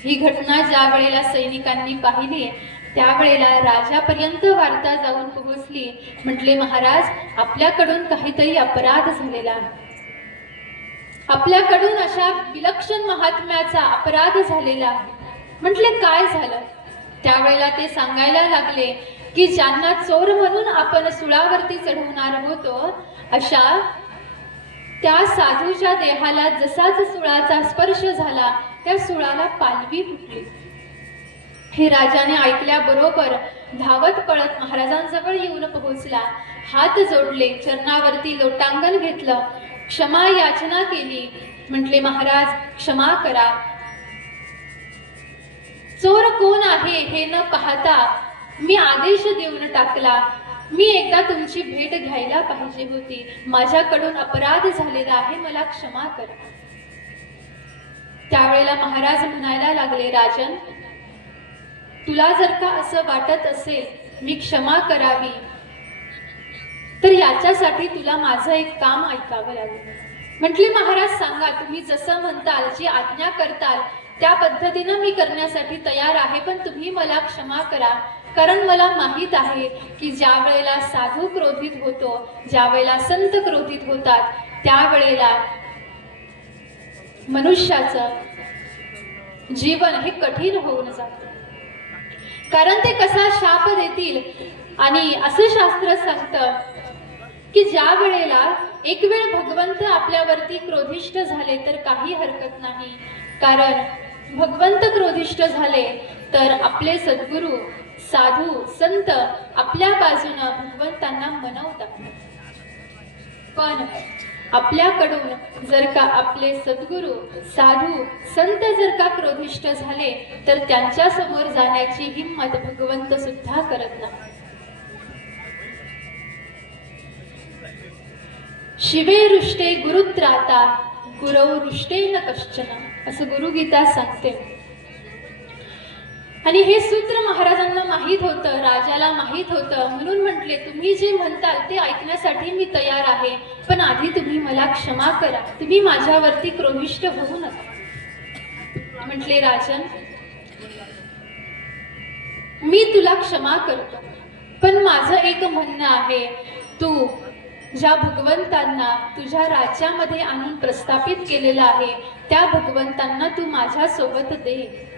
ही घटना ज्या वेळेला सैनिकांनी पाहिली, त्यावेळेला राजापर्यंत वार्ता जाऊन पोहोचली. म्हटले महाराज, आपल्याकडून काहीतरी अपराध झालेला आहे, आपल्याकडून अशा विलक्षण महात्म्याचा अपराध झालेला आहे. म्हटले काय झालं? त्यावेळेला ते सांगायला लागले की ज्यांना चोर म्हणून आपण सुळावरती चढवणार होतो, अशा त्या साधूच्या देहाला जसाच सुळाचा स्पर्श झाला, त्या सुळाला पालवी फुटली. हे राजाने ऐकल्याबरोबर धावत पळत महाराजांजवळ येऊन पोहोचला. हात जोडले, चरणावरती लोटांगण घेतलं, क्षमा याचना केली. म्हटले महाराज क्षमा करा, चोर कोण आहे हे न पाहता मी आदेश देऊन टाकला. मी एकदा तुमची भेट घ्यायला पाहिजे होती, माझ्याकडून अपराध झालेला आहे, मला क्षमा करा. त्यावेळेला महाराज म्हणायला लागले, राजन, तुला जर का असं वाटत असेल मी क्षमा करावी, तर याच्यासाठी तुला माझं एक काम ऐकावं लागेल. म्हटले महाराज सांगा, तुम्ही जसं म्हणताल, जी आज्ञा करताल त्या पद्धतीनं मी करण्यासाठी तयार आहे, पण तुम्ही मला क्षमा करा. कारण मला माहित आहे की ज्या वेळेला साधू क्रोधित होतो, ज्या वेळेला संत क्रोधित होतात, त्यावेळेला मनुष्याचं जीवन हे कठीण होऊन जातं. कारण ते कसा शाप देतील. आणि असं शास्त्र सांगतं की ज्या वेळेला एक वेळ भगवंत आपल्यावरती क्रोधिष्ठ झाले तर काही हरकत नाही, कारण भगवंत क्रोधिष्ठ झाले तर आपले सद्गुरू साधू संत आपल्या बाजूने भगवंतांना मनवतात. पण आपल्याकडून जर का आपले सद्गुरू साधू संत जर का क्रोधिष्ठ झाले तर त्यांच्या समोर जाण्याची हिंमत भगवंत सुद्धा करत नाही. शिवे रुष्टे गुरुत्राता गुरौ रुष्टे न कश्चन असं गुरुगीता सांगते. आणि हे सूत्र महाराजांना माहीत होतं, राजाला माहीत होतं, म्हणून म्हटले तुम्ही जे म्हणताल ते ऐकण्यासाठी मी तयार आहे, पण आधी तुम्ही मला क्षमा करा, तुम्ही माझ्यावरती क्रोधिष्ठ होऊ नका. म्हटले राजन मी तुला क्षमा करतो, पण माझं एक म्हणणं आहे, तू ज्या भगवंतांना तुझ्या राज्यामध्ये आणून प्रस्थापित केलेलं आहे त्या भगवंतांना तू माझ्या सोबत दे.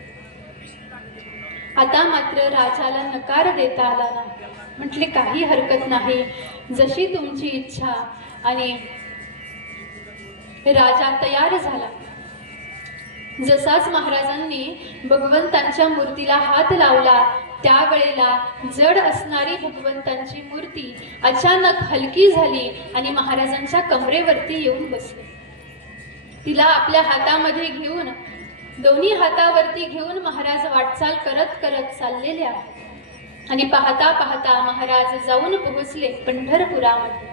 आता मात्र राजाला नकार देता आला नाही. म्हटले काही हरकत नाही, जशी तुमची इच्छा. आणि राजा तयार झाला. जसाच महाराजांनी भगवंतांच्या मूर्तीला हात लावला त्यावेळेला जड असणारी भगवंतांची मूर्ती अचानक हलकी झाली आणि महाराजांच्या कमरेवरती येऊन बसली. तिला आपल्या हातामध्ये घेऊन दोन्ही हातावरती घेऊन महाराज वाटचाल करत करत चाललेले आहेत. आणि पाहता पाहता महाराज जाऊन पोहोचले पंढरपुरामध्ये.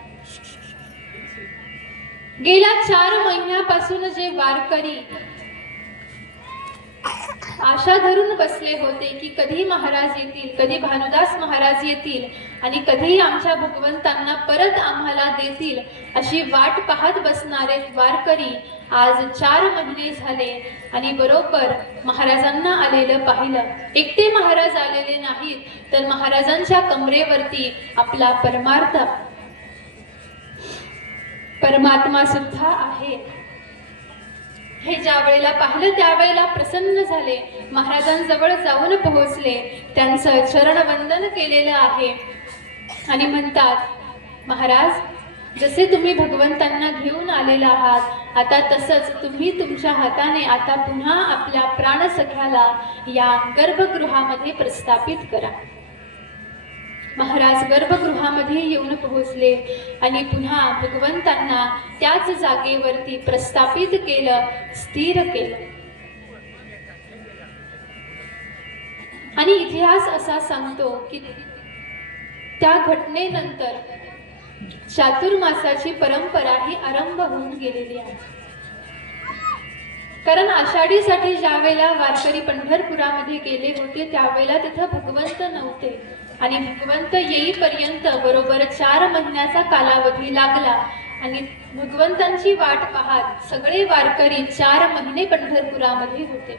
गेल्या 4 महिन्यापासून जे वारकरी आशा धरून बसले होते की कधी महाराज येतील, कधी भानुदास महाराज येतील आणि कधी आमच्या भगवंतांना परत आम्हाला देतील अशी वाट पाहत बसणारे वारकरी आज 4 महिने झाले आणि बरोबर महाराजांना आलेलं पाहिलं. एकटे महाराज आलेले नाहीत तर महाराजांच्या कमरेवरती आपला परमात्मा सुद्धा आहे. हे ज्या वेळेला पाहिलं त्यावेळेला प्रसन्न झाले. महाराजांजवळ जाऊन पोहोचले, त्यांचं चरणवंदन केलेलं आहे आणि म्हणतात महाराज जसे तुम्ही भगवंतांना घेऊन आलेला आहात आता तसंच तुम्ही तुमच्या हाताने आता पुन्हा आपल्या प्राणसख्याला या गर्भगृहामध्ये प्रस्थापित करा. महाराज गर्भगृहामध्ये येऊन पोहोचले आणि पुन्हा भगवंतांना त्याच जागेवरती प्रस्थापित केलं, स्थिर केलं. आणि इतिहास असा सांगतो की त्या घटनेनंतर चातुर्मासाची परंपरा ही आरंभ होऊन गेलेली आहे. कारण आषाढीसाठी ज्या वेळेला वारकरी पंढरपुरामध्ये गेले होते त्यावेळेला तिथं भगवंत नव्हते आणि भगवंत येईपर्यंत बरोबर 4 महिन्याचा कालावधी लागला आणि भगवंतांची वाट पाहत सगळे वारकरी 4 महिने पंढरपुरामध्ये होते.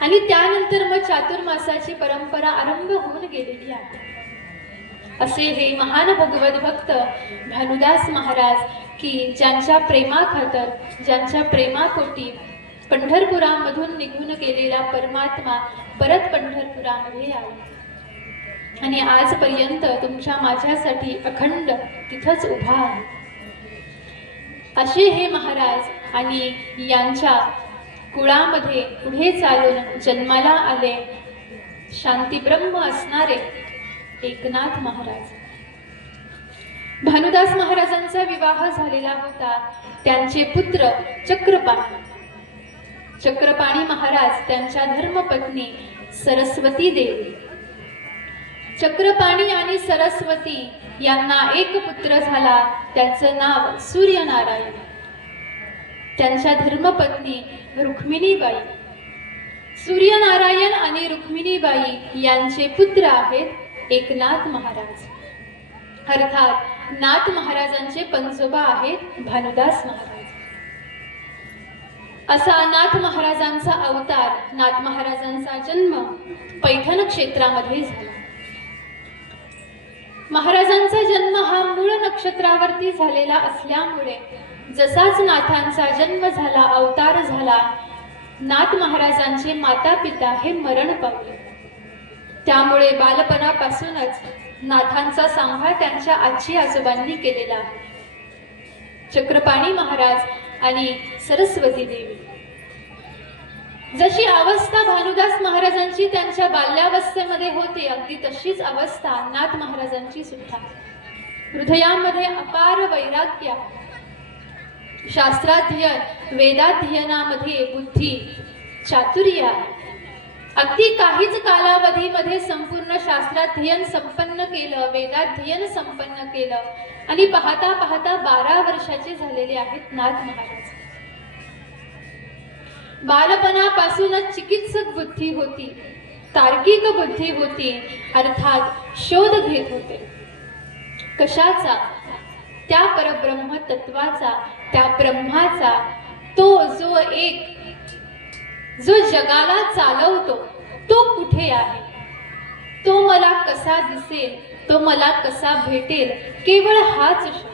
आणि त्यानंतर मग चातुर्मासाची परंपरा आरंभ होऊन गेलेली आहे. असे हे महान भगवत भक्त भानुदास महाराज की ज्यांच्या प्रेमाखातर ज्यांच्या प्रेमापोटी पंढरपुरामधून निघून गेलेला परमात्मा परत पंढरपुरामध्ये आला आणि आजपर्यंत तुमच्या माझ्यासाठी अखंड तिथंच उभा आहे. असे हे महाराज आणि यांच्या कुळामध्ये पुढे चालून जन्माला आले शांतीब्रह्म असणारे एकनाथ महाराज. भानुदास महाराजांचा विवाह झालेला होता. त्यांचे पुत्र चक्रपाणी महाराज त्यांच्या धर्मपत्नी सरस्वती देवी. चक्रपाणी आणि सरस्वती यांना एक पुत्र झाला, त्याचं नाव सूर्यनारायण. त्यांच्या धर्मपत्नी रुक्मिणीबाई. सूर्यनारायण आणि रुक्मिणीबाई यांचे पुत्र आहेत एकनाथ महाराज. अर्थात नाथ महाराजांचे पंजोबा आहेत भानुदास महाराज. असा नाथ महाराजांचा अवतार, नाथ महाराजांचा जन्म पैठण क्षेत्रामध्ये झाला. महाराजांचा जन्म हा मूळ नक्षत्रावरती झालेला असल्यामुळे जसाच नाथांचा जन्म झाला, अवतार झाला, नाथ महाराजांचे माता पिता हे मरण पावले. त्यामुळे बालपणापासूनच नाथांचा सांभाळ त्यांच्या आजी आजोबांनी केलेला आहे. चक्रपाणी महाराज आणि सरस्वती देवी. जशी अवस्था भानुदास महाराजांची त्यांच्या बाल्यावस्थेमध्ये होती अगदी तशीच अवस्था नाथ महाराजांची सुद्धा. हृदयामध्ये अपार वैराग्य आहे. शास्त्राध्ययन वेदाध्ययनामध्ये बुद्धी चातुर्य आहे. अगदी काहीच कालावधीमध्ये संपूर्ण शास्त्राध्ययन संपन्न केलं, वेदाध्ययन संपन्न केलं आणि पाहता पाहता 12 वर्षाचे झालेले आहेत नाथ महाराज. बालपणापासूनच चिकित्सक बुद्धी होती, तार्किक बुद्धी होती, अर्थात शोध घेत होते. कशाचा? त्या परब्रह्म तत्वाचा, त्या ब्रह्माचा, तो जो जगाला चालवतो तो कुठे आहे, तो मला कसा दिसेल, तो मला कसा भेटेल, केवळ हाच शोध.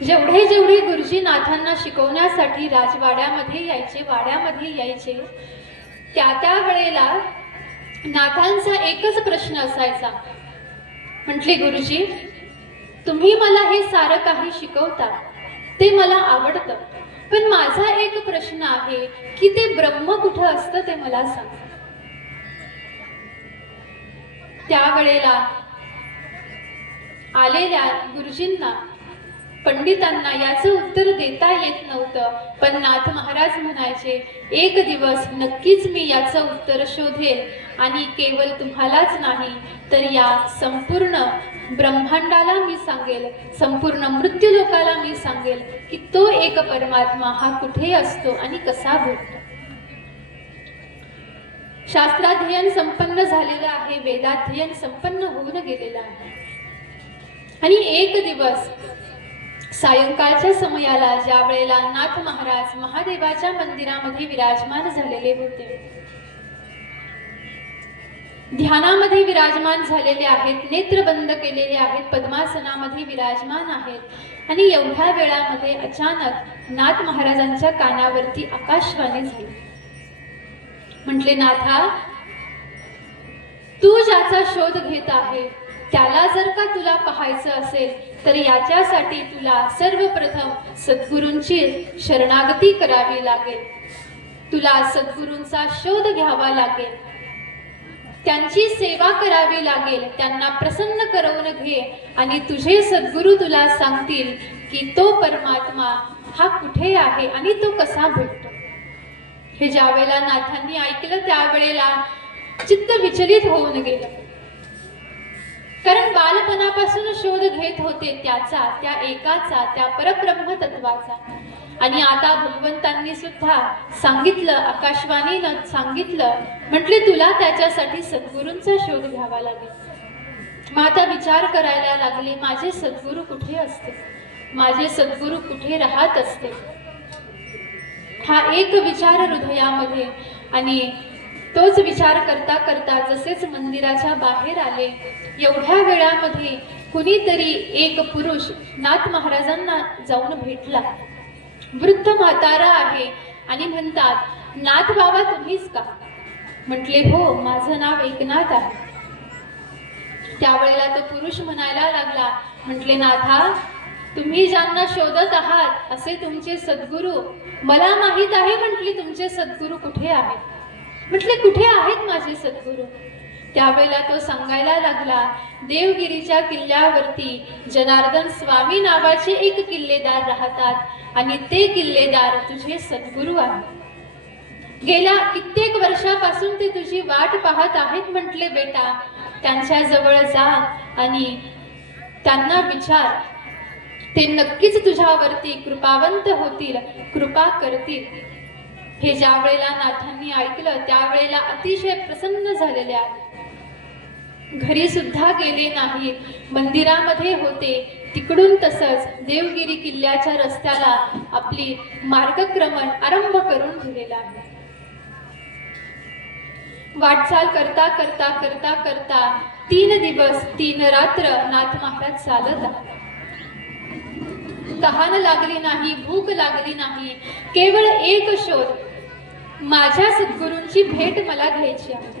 जेवढे जेवढे गुरुजी नाथांना शिकवण्यासाठी राजवाड्यामध्ये यायचे, वाड्यामध्ये यायचे, त्या वेळेला नाथांचा एकच प्रश्न असायचा. म्हटले, गुरुजी तुम्ही मला हे सारं काही शिकवता, ते मला आवडतं, पण माझा एक प्रश्न आहे की ते ब्रह्म कुठं असतं ते मला सांग. त्यावेळेला आलेल्या गुरुजींना, पंडितांना याचं उत्तर देता येत नव्हतं. पण नाथ महाराज म्हणायचे, एक दिवस नक्कीच मी याचं उत्तर शोधेल आणि केवळ तुम्हालाच नाही तर या संपूर्ण ब्रह्मांडाला मी सांगेल, संपूर्ण मृत्यूलोकाला मी सांगेल की तो एक परमात्मा हा कुठे असतो आणि कसा भेटतो. शास्त्राध्ययन संपन्न झालेलं आहे, वेदाध्ययन संपन्न होऊन गेलेलं आहे. आणि एक दिवस सायंकाळच्या समयाला ज्या वेळेला नाथ महाराज महादेवाच्या मंदिरामध्ये विराजमान झालेले होते, ध्यानामध्ये विराजमान झालेले आहेत, नेत्र बंद केलेले आहेत, पद्मासनामध्ये विराजमान आहेत आणि एवढ्या वेळामध्ये अचानक नाथ महाराजांच्या कानावरती आकाशवाणी झाली. म्हटले, नाथा तू ज्याचा शोध घेत आहे त्याला जर का तुला पाहायचं असेल तर याच्यासाठी तुला सर्वप्रथम सद्गुरूंची शरणागती करावी लागेल. तुला सद्गुरूंचा शोध घ्यावा लागेल, त्यांची सेवा करावी लागेल, त्यांना प्रसन्न करवून घे आणि तुझे सद्गुरू तुला सांगतील की तो परमात्मा हा कुठे आहे आणि तो कसा भेटतो. हे ज्या वेळेला नाथांनी ऐकलं त्यावेळेला चित्त विचलित होऊन गेलं. कारण बालपणापासून शोध घेत होते त्याचा, त्या एकाचा, त्या परब्रह्म तत्वाचा. आणि आता भगवंतांनी सुद्धा सांगितलं, आकाशवाणीनं सांगितलं, म्हटले तुला त्याच्यासाठी सद्गुरूंचा शोध घ्यावा लागेल. मग आता विचार करायला लागले, माझे सद्गुरू कुठे असते, माझे सद्गुरू कुठे राहत असते. हा एक विचार हृदयामध्ये, आणि तोच विचार करता करता जसेच मंदिराच्या बाहेर आले, एवढ्या वेळामध्ये कुणीतरी एक पुरुष नाथ महाराजांना जाऊन भेटला. वृद्ध म्हातारा आहे आणि म्हणतात, नाथ बाबा तुम्हीच का? म्हटले, हो, माझं नाव एकनाथ आहे. त्यावेळेला तो पुरुष म्हणायला लागला, म्हटले, नाथा तुम्ही ज्यांना शोधत आहात असे तुमचे सद्गुरू मला माहित आहे. म्हटले, तुमचे सद्गुरू कुठे आहेत? म्हटले, कुठे आहेत माझे सद्गुरू? त्यावेळेला तो सांगायला लागला, देवगिरीच्या किल्ल्यावरती जनार्दन स्वामी नावाचे एक किल्लेदार राहतात आणि ते किल्लेदार तुझे सद्गुरू आहेत. गेल्या कित्येक वर्षापासून ते तुझी वाट पाहत आहेत. म्हटले, बेटा त्यांच्या जवळ जा आणि त्यांना विचार, ते नक्कीच तुझ्यावरती कृपावंत होतील, कृपा करतील. हे ज्या वेळेला नाथांनी ऐकलं त्यावेळेला अतिशय प्रसन्न झालेले आहेत. घरी सुद्धा गेले नाहीत, मंदिरामध्ये होते, तिकडून तसंच देवगिरी किल्ल्याच्या रस्त्याला आपली मार्गक्रमण आरंभ करून दिलेला आहे. वाटचाल करता करता करता करता 3 दिवस 3 रात्र नाथ महाराज चालत आहेत. तहान लागली नाही, भूक लागली नाही, केवळ एक शोध, माझ्या सद्गुरूंची भेट मला घ्यायची आहे.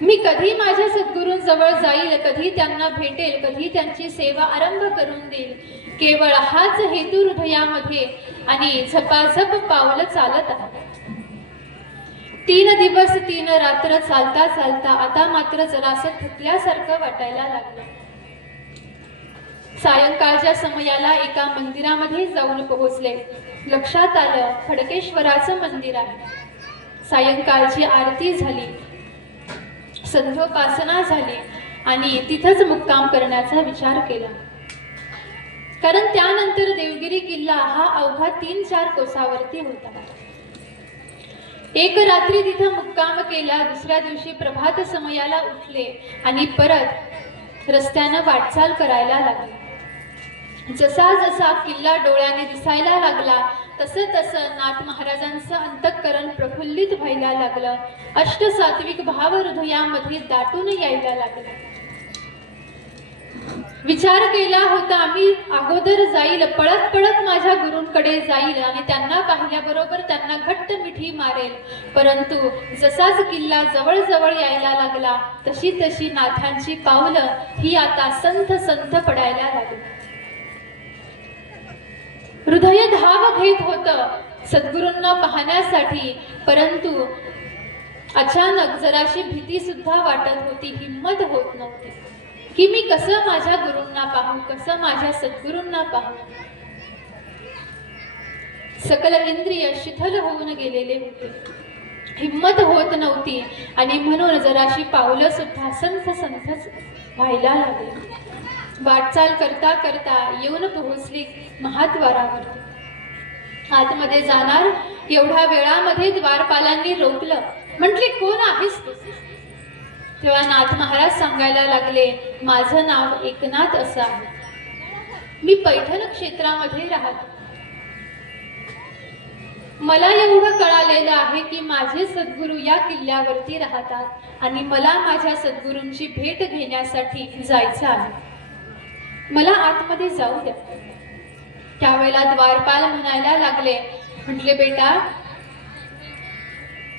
मी कधी माझ्या सद्गुरूंजवळ जाईल, कधी त्यांना भेटेल, कधी त्यांची सेवा आरंभ करून देईल, केवळ हाच हेतू हृदयामध्ये आणि झपाझप पावलं चालत आहे. 3 दिवस 3 रात्र चालता चालता आता मात्र जरासं थकल्यासारखं वाटायला लागलं. सायंकाळच्या समयाला एका मंदिरामध्ये जाऊन पोहोचले. लक्षात आलं खडकेश्वराचं मंदिर आहे. सायंकाळची आरती झाली, संध्योपासना झाली आणि तिथंच मुक्काम करण्याचा विचार केला. कारण त्यानंतर देवगिरी किल्ला हा अवघा 3-4 कोसावरती होता. एक रात्री तिथं मुक्काम केला. दुसऱ्या दिवशी प्रभात समयाला उठले आणि परत रस्त्यानं वाटचाल करायला लागले. जसा जसा किल्ला डोळ्याने दिसायला लागला तसं तसं नाथ महाराजांचं अंतःकरण प्रफुल्लित व्हायला लागलं. अष्टसात्विक भाव हृदयामध्ये दाटून यायला लागला. विचार केला होता मी अगोदर जाईल, पळत पळत माझ्या गुरूंकडे जाईल आणि त्यांना पाहिल्याबरोबर त्यांना घट्ट मिठी मारेल. परंतु जसाच किल्ला जवळ जवळ यायला लागला तशी तशी नाथांची पावलं ही आता संथ संथ पडायला लागली. हृदय धाव घेत होतं सद्गुरूंना पाहण्यासाठी. परंतु अचानक जराशी भीती सुद्धा वाटत होती. हिम्मत होत नव्हती की मी कसं माझ्या गुरूंना पाहू, कसं माझ्या सद्गुरूंना पाहू. सकल इंद्रिय शिथिल होऊन गेलेले होते. हिम्मत होत नव्हती आणि म्हणून जराशी पावलं सुद्धा संथ संथच व्हायला लागली. वाटचाल करता करता येऊन पोहोचली महाद्वारावरती. आतमध्ये जाणार एवढ्या वेळामध्ये द्वारपालांनी रोखलं. म्हटले कोण आहेस तू? तेव्हा नाथ महाराज सांगायला लागले माझं नाव एकनाथ असं आहे. मी पैठण क्षेत्रामध्ये राहतो. मला एवढं कळालेलं आहे की माझे सद्गुरू या किल्ल्यावरती राहतात आणि मला माझ्या सद्गुरूंची भेट घेण्यासाठी जायचं आहे. मला आतमध्ये जाऊ द्या. त्यावेळेला द्वारपाल म्हणायला लागले, म्हटले बेटा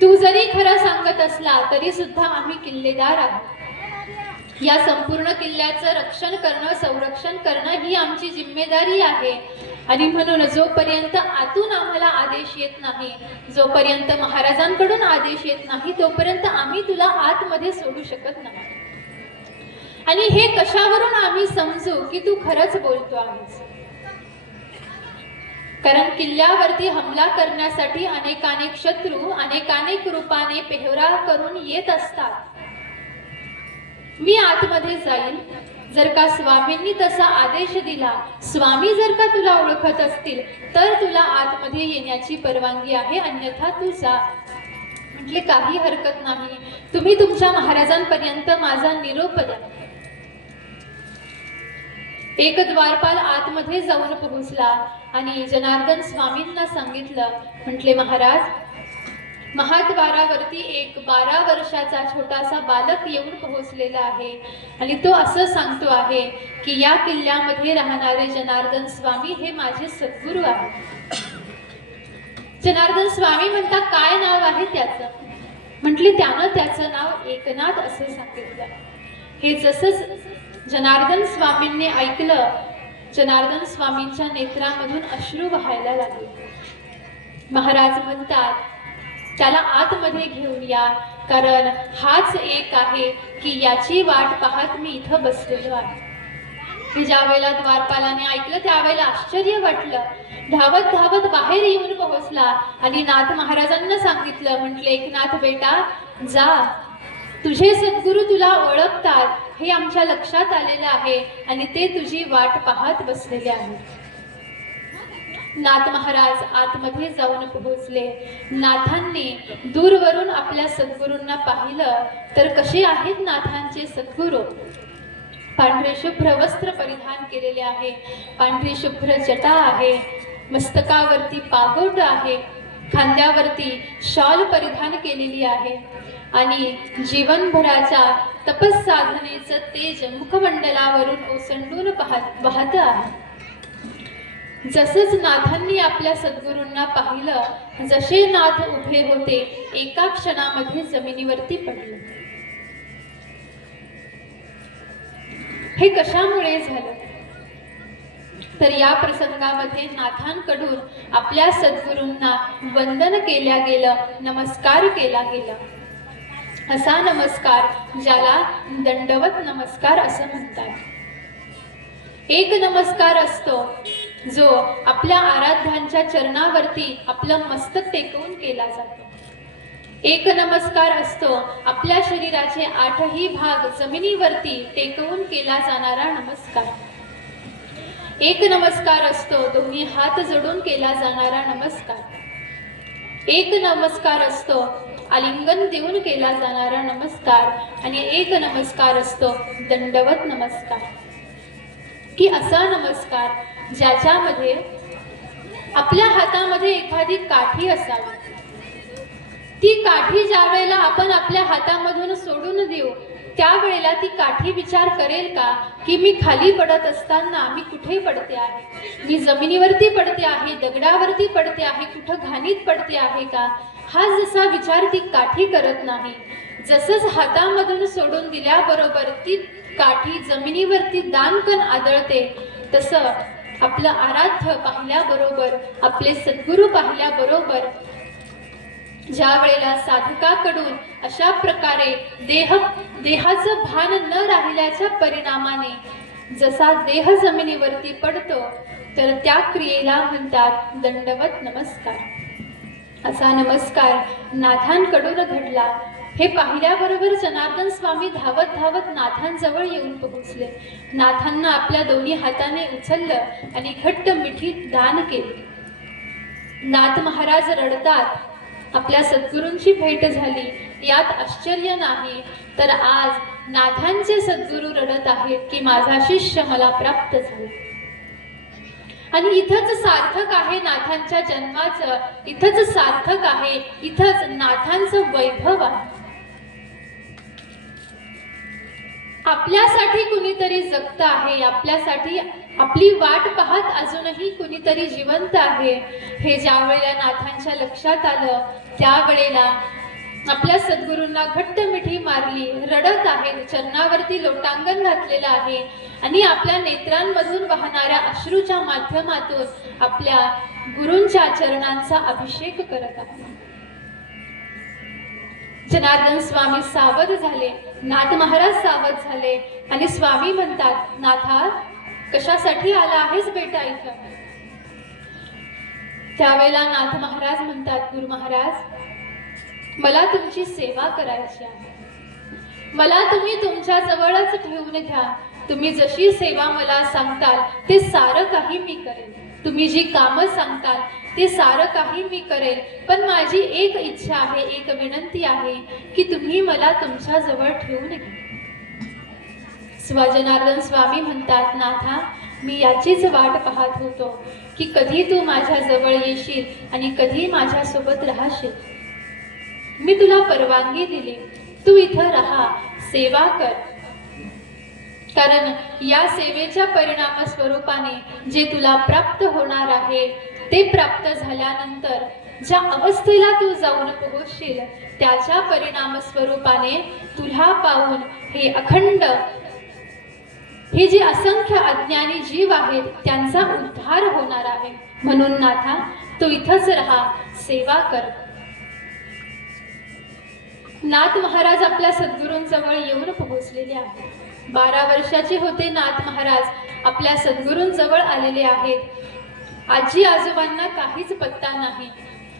तू जरी खरं सांगत असला तरी सुद्धा आम्ही किल्लेदार आहोत. या संपूर्ण किल्ल्याचं रक्षण करणं, संरक्षण करणं ही आमची जिम्मेदारी आहे. आणि म्हणून जोपर्यंत आतून आम्हाला आदेश येत नाही, जोपर्यंत महाराजांकडून आदेश येत नाही तोपर्यंत आम्ही तुला आतमध्ये सोडू शकत नाही. आणि हे कशावरून आम्ही समजू की तू खरंच बोलतो आहेस? कारण किल्ल्यावरती हमला करण्यासाठी अनेकानेक शत्रू अनेकानेक रूपाने पेहरा करून येत असतात. मी आतमध्ये जाईल, जर का स्वामींनी तसा आदेश दिला, स्वामी जर का तुला ओळखत असतील तर तुला आतमध्ये येण्याची परवानगी आहे, अन्यथा तू जा. म्हटले काही हरकत नाही, तुम्ही तुमच्या महाराजांपर्यंत माझा निरोप द्या. एक द्वारपाल आतमध्ये जाऊन पोहोचला आणि जनार्दन स्वामींना सांगितलं. म्हटले महाराज, महाद्वारावरती एक 12 वर्षाचा छोटासा बालक येऊन पोहोचलेला आहे आणि तो असं सांगतो आहे की या किल्ल्यामध्ये राहणारे जनार्दन स्वामी हे माझे सद्गुरू आहेत. जनार्दन स्वामी म्हणता काय नाव आहे त्याचं? म्हटले त्यानं त्याचं नाव एकनाथ असं सांगितलं. हे जसं जनार्दन स्वामींनी ऐकलं, जनार्दन स्वामींच्या नेत्रामधून अश्रू वाहायला लागले. महाराज म्हणतात त्याला आतमध्ये घेऊन या, कारण हाच एक आहे की याची वाट पाहत मी इथं बसलेलो आहे. हे ज्या वेळेला द्वारपालाने ऐकलं त्यावेळेला आश्चर्य वाटलं. धावत धावत बाहेर येऊन पोहोचला आणि नाथ महाराजांना सांगितलं. म्हटले एकनाथ बेटा जा, तुझे सद्गुरू तुला ओळखतात हे आमच्या लक्षात आलेलं आहे आणि ते तुझी वाट पाहत बसलेले आहेत. नाथ महाराज आतमध्ये जाऊन पोहोचले. नाथांनी दूरवरून आपल्या सद्गुरूंना पाहिलं तर कसे आहेत नाथांचे सद्गुरू? पांढरे शुभ्र वस्त्र परिधान केलेले आहे, पांढरी शुभ्र जटा आहे, मस्तकावरती पागोट आहे, खांद्यावरती शॉल परिधान केलेली आहे आणि जीवनभराच्या तपस्साधनेचं तेज मुखमंडलावरून ओसंडून वाहत आहे. जसंच नाथांनी आपल्या सद्गुरूंना पाहिलं, जसे नाथ उभे होते एका क्षणामध्ये जमिनीवरती पडले. हे कशामुळे झालं? तर या प्रसंगामध्ये नाथांकडून आपल्या सद्गुरूंना वंदन केल्या गेलं, नमस्कार केला गेला. असा नमस्कार ज्याला दंडवत नमस्कार असं म्हणतात. एक नमस्कार असतो जो आपल्या आराध्यांच्या चरणावरती आपलं मस्तक टेकवून केला जातो. एक नमस्कार असतो आपल्या शरीराचे 8ही भाग जमिनीवरती टेकवून केला जाणारा नमस्कार. एक नमस्कार असतो दोन्ही हात जोडून केला जाणारा नमस्कार. एक नमस्कार असतो आलिंगन देऊन केला जाणारा नमस्कार. आणि एक नमस्कार असतो दंडवत नमस्कार, की असा नमस्कार ज्याच्यामध्ये आपल्या हातामध्ये एखादी काठी असावी. ती काठी ज्या वेळेला आपण आपल्या हातामधून सोडून देऊ त्यावेळेला ती काठी विचार करेल का की मी खाली पडत असताना मी कुठे पडते आहे, मी जमिनीवरती पडते आहे, दगडावरती पडते आहे, कुठं घाणीत पडते आहे का, हा जसा विचार ती काठी करत नाही. जसंच हातामधून सोडून दिल्याबरोबर ती काठी जमिनीवरती दानकण आदळते, तसं आपलं आराध्य पाहिल्याबरोबर, आपले सद्गुरू पाहिल्याबरोबर ज्या वेळेला साधकाकडून अशा प्रकारे देहाचं भान न राहिल्याच्या परिणामाने जसा देह जमिनीवरती पडतो तर त्या क्रियेला म्हणतात दंडवत नमस्कार. असा नमस्कार नाथांकडून घडला. हे पाहिल्याबरोबर जनार्दन स्वामी धावत धावत नाथांजवळ येऊन पोहोचले. नाथांना आपल्या दोन्ही हाताने उचललं आणि घट्ट मिठीत दान केले. नाथ महाराज रडतात. आपल्या सद्गुरूंची भेट झाली यात आश्चर्य नाही, तर आज नाथांचे सद्गुरू रडत आहेत की माझा शिष्य मला प्राप्त झाला. आणि इथंच सार्थक आहे नाथांच्या जन्माचं, इथंच सार्थक आहे, इथंच नाथांचं वैभव आहे. आपल्यासाठी कुणीतरी जगत आहे, आपल्यासाठी आपली वाट पाहत अजूनही कुणीतरी जिवंत आहे, हे ज्या वेळेला नाथांच्या लक्षात आलं त्यावेळेला आपल्या सद्गुरूंना घट्ट मिठी मारली. रडत आहे, चरणावरती लोटांगण घातलेलं आहे आणि आपल्या नेत्रांमधून वाहणाऱ्या अश्रूच्या माध्यमातून आपल्या गुरूंच्या चरणांचा अभिषेक करत आहे. जनार्दन स्वामी सावध झाले, नाथ महाराज सावध झाले आणि स्वामी म्हणतात, नाथा कशासाठी आला आहेस बेटा इथं? त्यावेळेला नाथ महाराज म्हणतात, गुरु महाराज मला तुमची सेवा करायची आहे, मला तुम्ही तुमच्या जवळच ठेवून घ्या. तुम्ही जशी सेवा मला सांगताल ते सारं काही मी करेन, तुम्ही जी कामं सांगताल ते सारं काही मी करेन. पण माझी एक इच्छा आहे, एक विनंती आहे की तुम्ही मला तुमच्या जवळ ठेवून घ्या. जनार्दन स्वामी म्हणतात, नाथा मी याचीच वाट पाहत होतो की कधी तू माझ्या जवळ येशील आणि कधी माझ्यासोबत राहशील. मी तुला परवानगी दिली, तू इथं राहा, सेवा कर. कारण या सेवेच्या परिणाम स्वरूपाने जे तुला प्राप्त होणार आहे ते प्राप्त झाल्यानंतर ज्या अवस्थेला तू जाऊन पोहोचशील त्याच्या परिणाम स्वरूपाने तुला पाहून हे अखंड हे जे असंख्य अज्ञानी जीव आहेत त्यांचा उद्धार होणार आहे. म्हणून नाथा तू इथंच राहा, सेवा कर. नाथ महाराज आपल्या सद्गुरूंजवळ येऊन पोहोचलेले आहेत. 12 वर्षाचे होते नाथ महाराज आपल्या सद्गुरूंजवळ आलेले आहेत. आजी आजोबांना काहीच पत्ता नाही.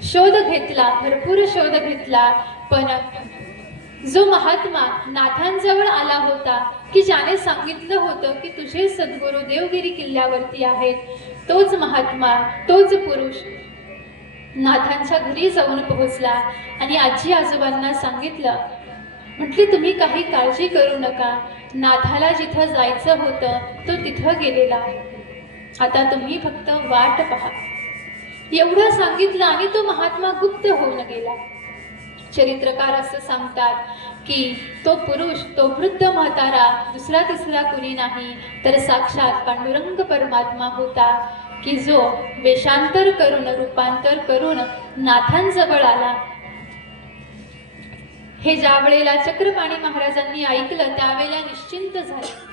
शोध घेतला, भरपूर शोध घेतला, पण जो महात्मा नाथांजवळ आला होता की ज्याने सांगितलं होतं की तुझे सद्गुरू देवगिरी किल्ल्यावरती आहेत, तोच महात्मा, तोच पुरुष नाथांच्या घरी जाऊन पोहोचला आणि आजी आजोबांना सांगितलं, म्हटली तुम्ही काही काळजी करू नका, नाथाला जिथं जायचं होतं तो तिथं गेलेला आहे, आता तुम्ही फक्त वाट पहा. एवढं सांगितलं आणि तो महात्मा गुप्त होऊन गेला. चरित्रकार असं सांगतात की तो पुरुष, तो वृद्ध म्हातारा दुसरा तिसरा कुणी नाही तर साक्षात पांडुरंग परमात्मा होता की जो वेषांतर करून, रूपांतर करून नाथांजवळ आला. हे ज्या वेळेला चक्रपाणी महाराजांनी ऐकलं त्यावेळेला निश्चिंत झाले.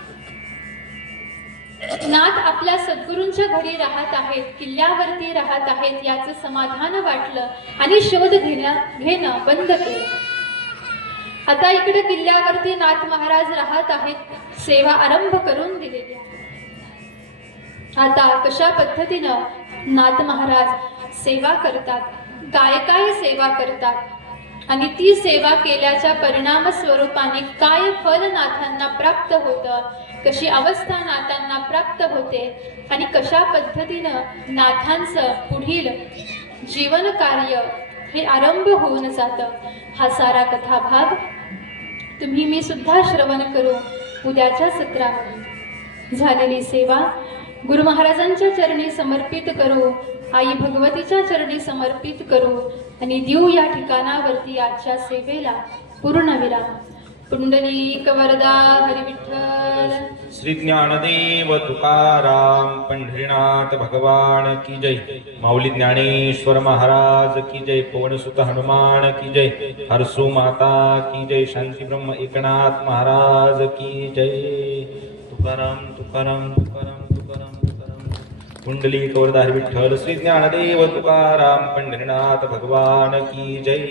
नाथ आपल्या सद्गुरूंच्या घरी राहत आहेत, किल्ल्यावरती राहत आहेत याचं समाधान वाटलं आणि शोध घेणं बंद केलं. आता इकडे किल्ल्यावरती नाथ महाराज राहत आहेत, सेवा आरंभ करून दिलेली आहे. आता कशा पद्धतीनं नाथ महाराज सेवा करतात, काय सेवा करतात आणि ती सेवा केल्याच्या परिणाम स्वरूपाने काय फल नाथांना प्राप्त होतं, कशी अवस्था नाथांना प्राप्त होते आणि कशा पद्धतीनं नाथांचं पुढील जीवन कार्य हे आरंभ होऊन जातं, हा सारा कथाभाग तुम्ही मी सुद्धा श्रवण करू. उद्याच्या सत्रामध्ये झालेली सेवा गुरु महाराजांच्या चरणी समर्पित करू, आई भगवतीच्या चरणी समर्पित करू आणि देऊ या ठिकाणावरती आजच्या सेवेला पूर्णविराम. पुंडलिक वरदा हरी विठ्ठल. श्री ज्ञानदेव तुकाराम पंढरीनाथ भगवान की जय. माऊली ज्ञानेश्वर महाराज की जय. पवनसुत हनुमान की जय. हरसू माता की जय. शांती ब्रह्म एकनाथ महाराज की जय. तुकाराम तुकाराम तुकाराम तुकाराम तुकाराम. पुंडलिक वरदा हरी विठ्ठल. श्री ज्ञानदेव तुकाराम पंढरीनाथ भगवान की जय.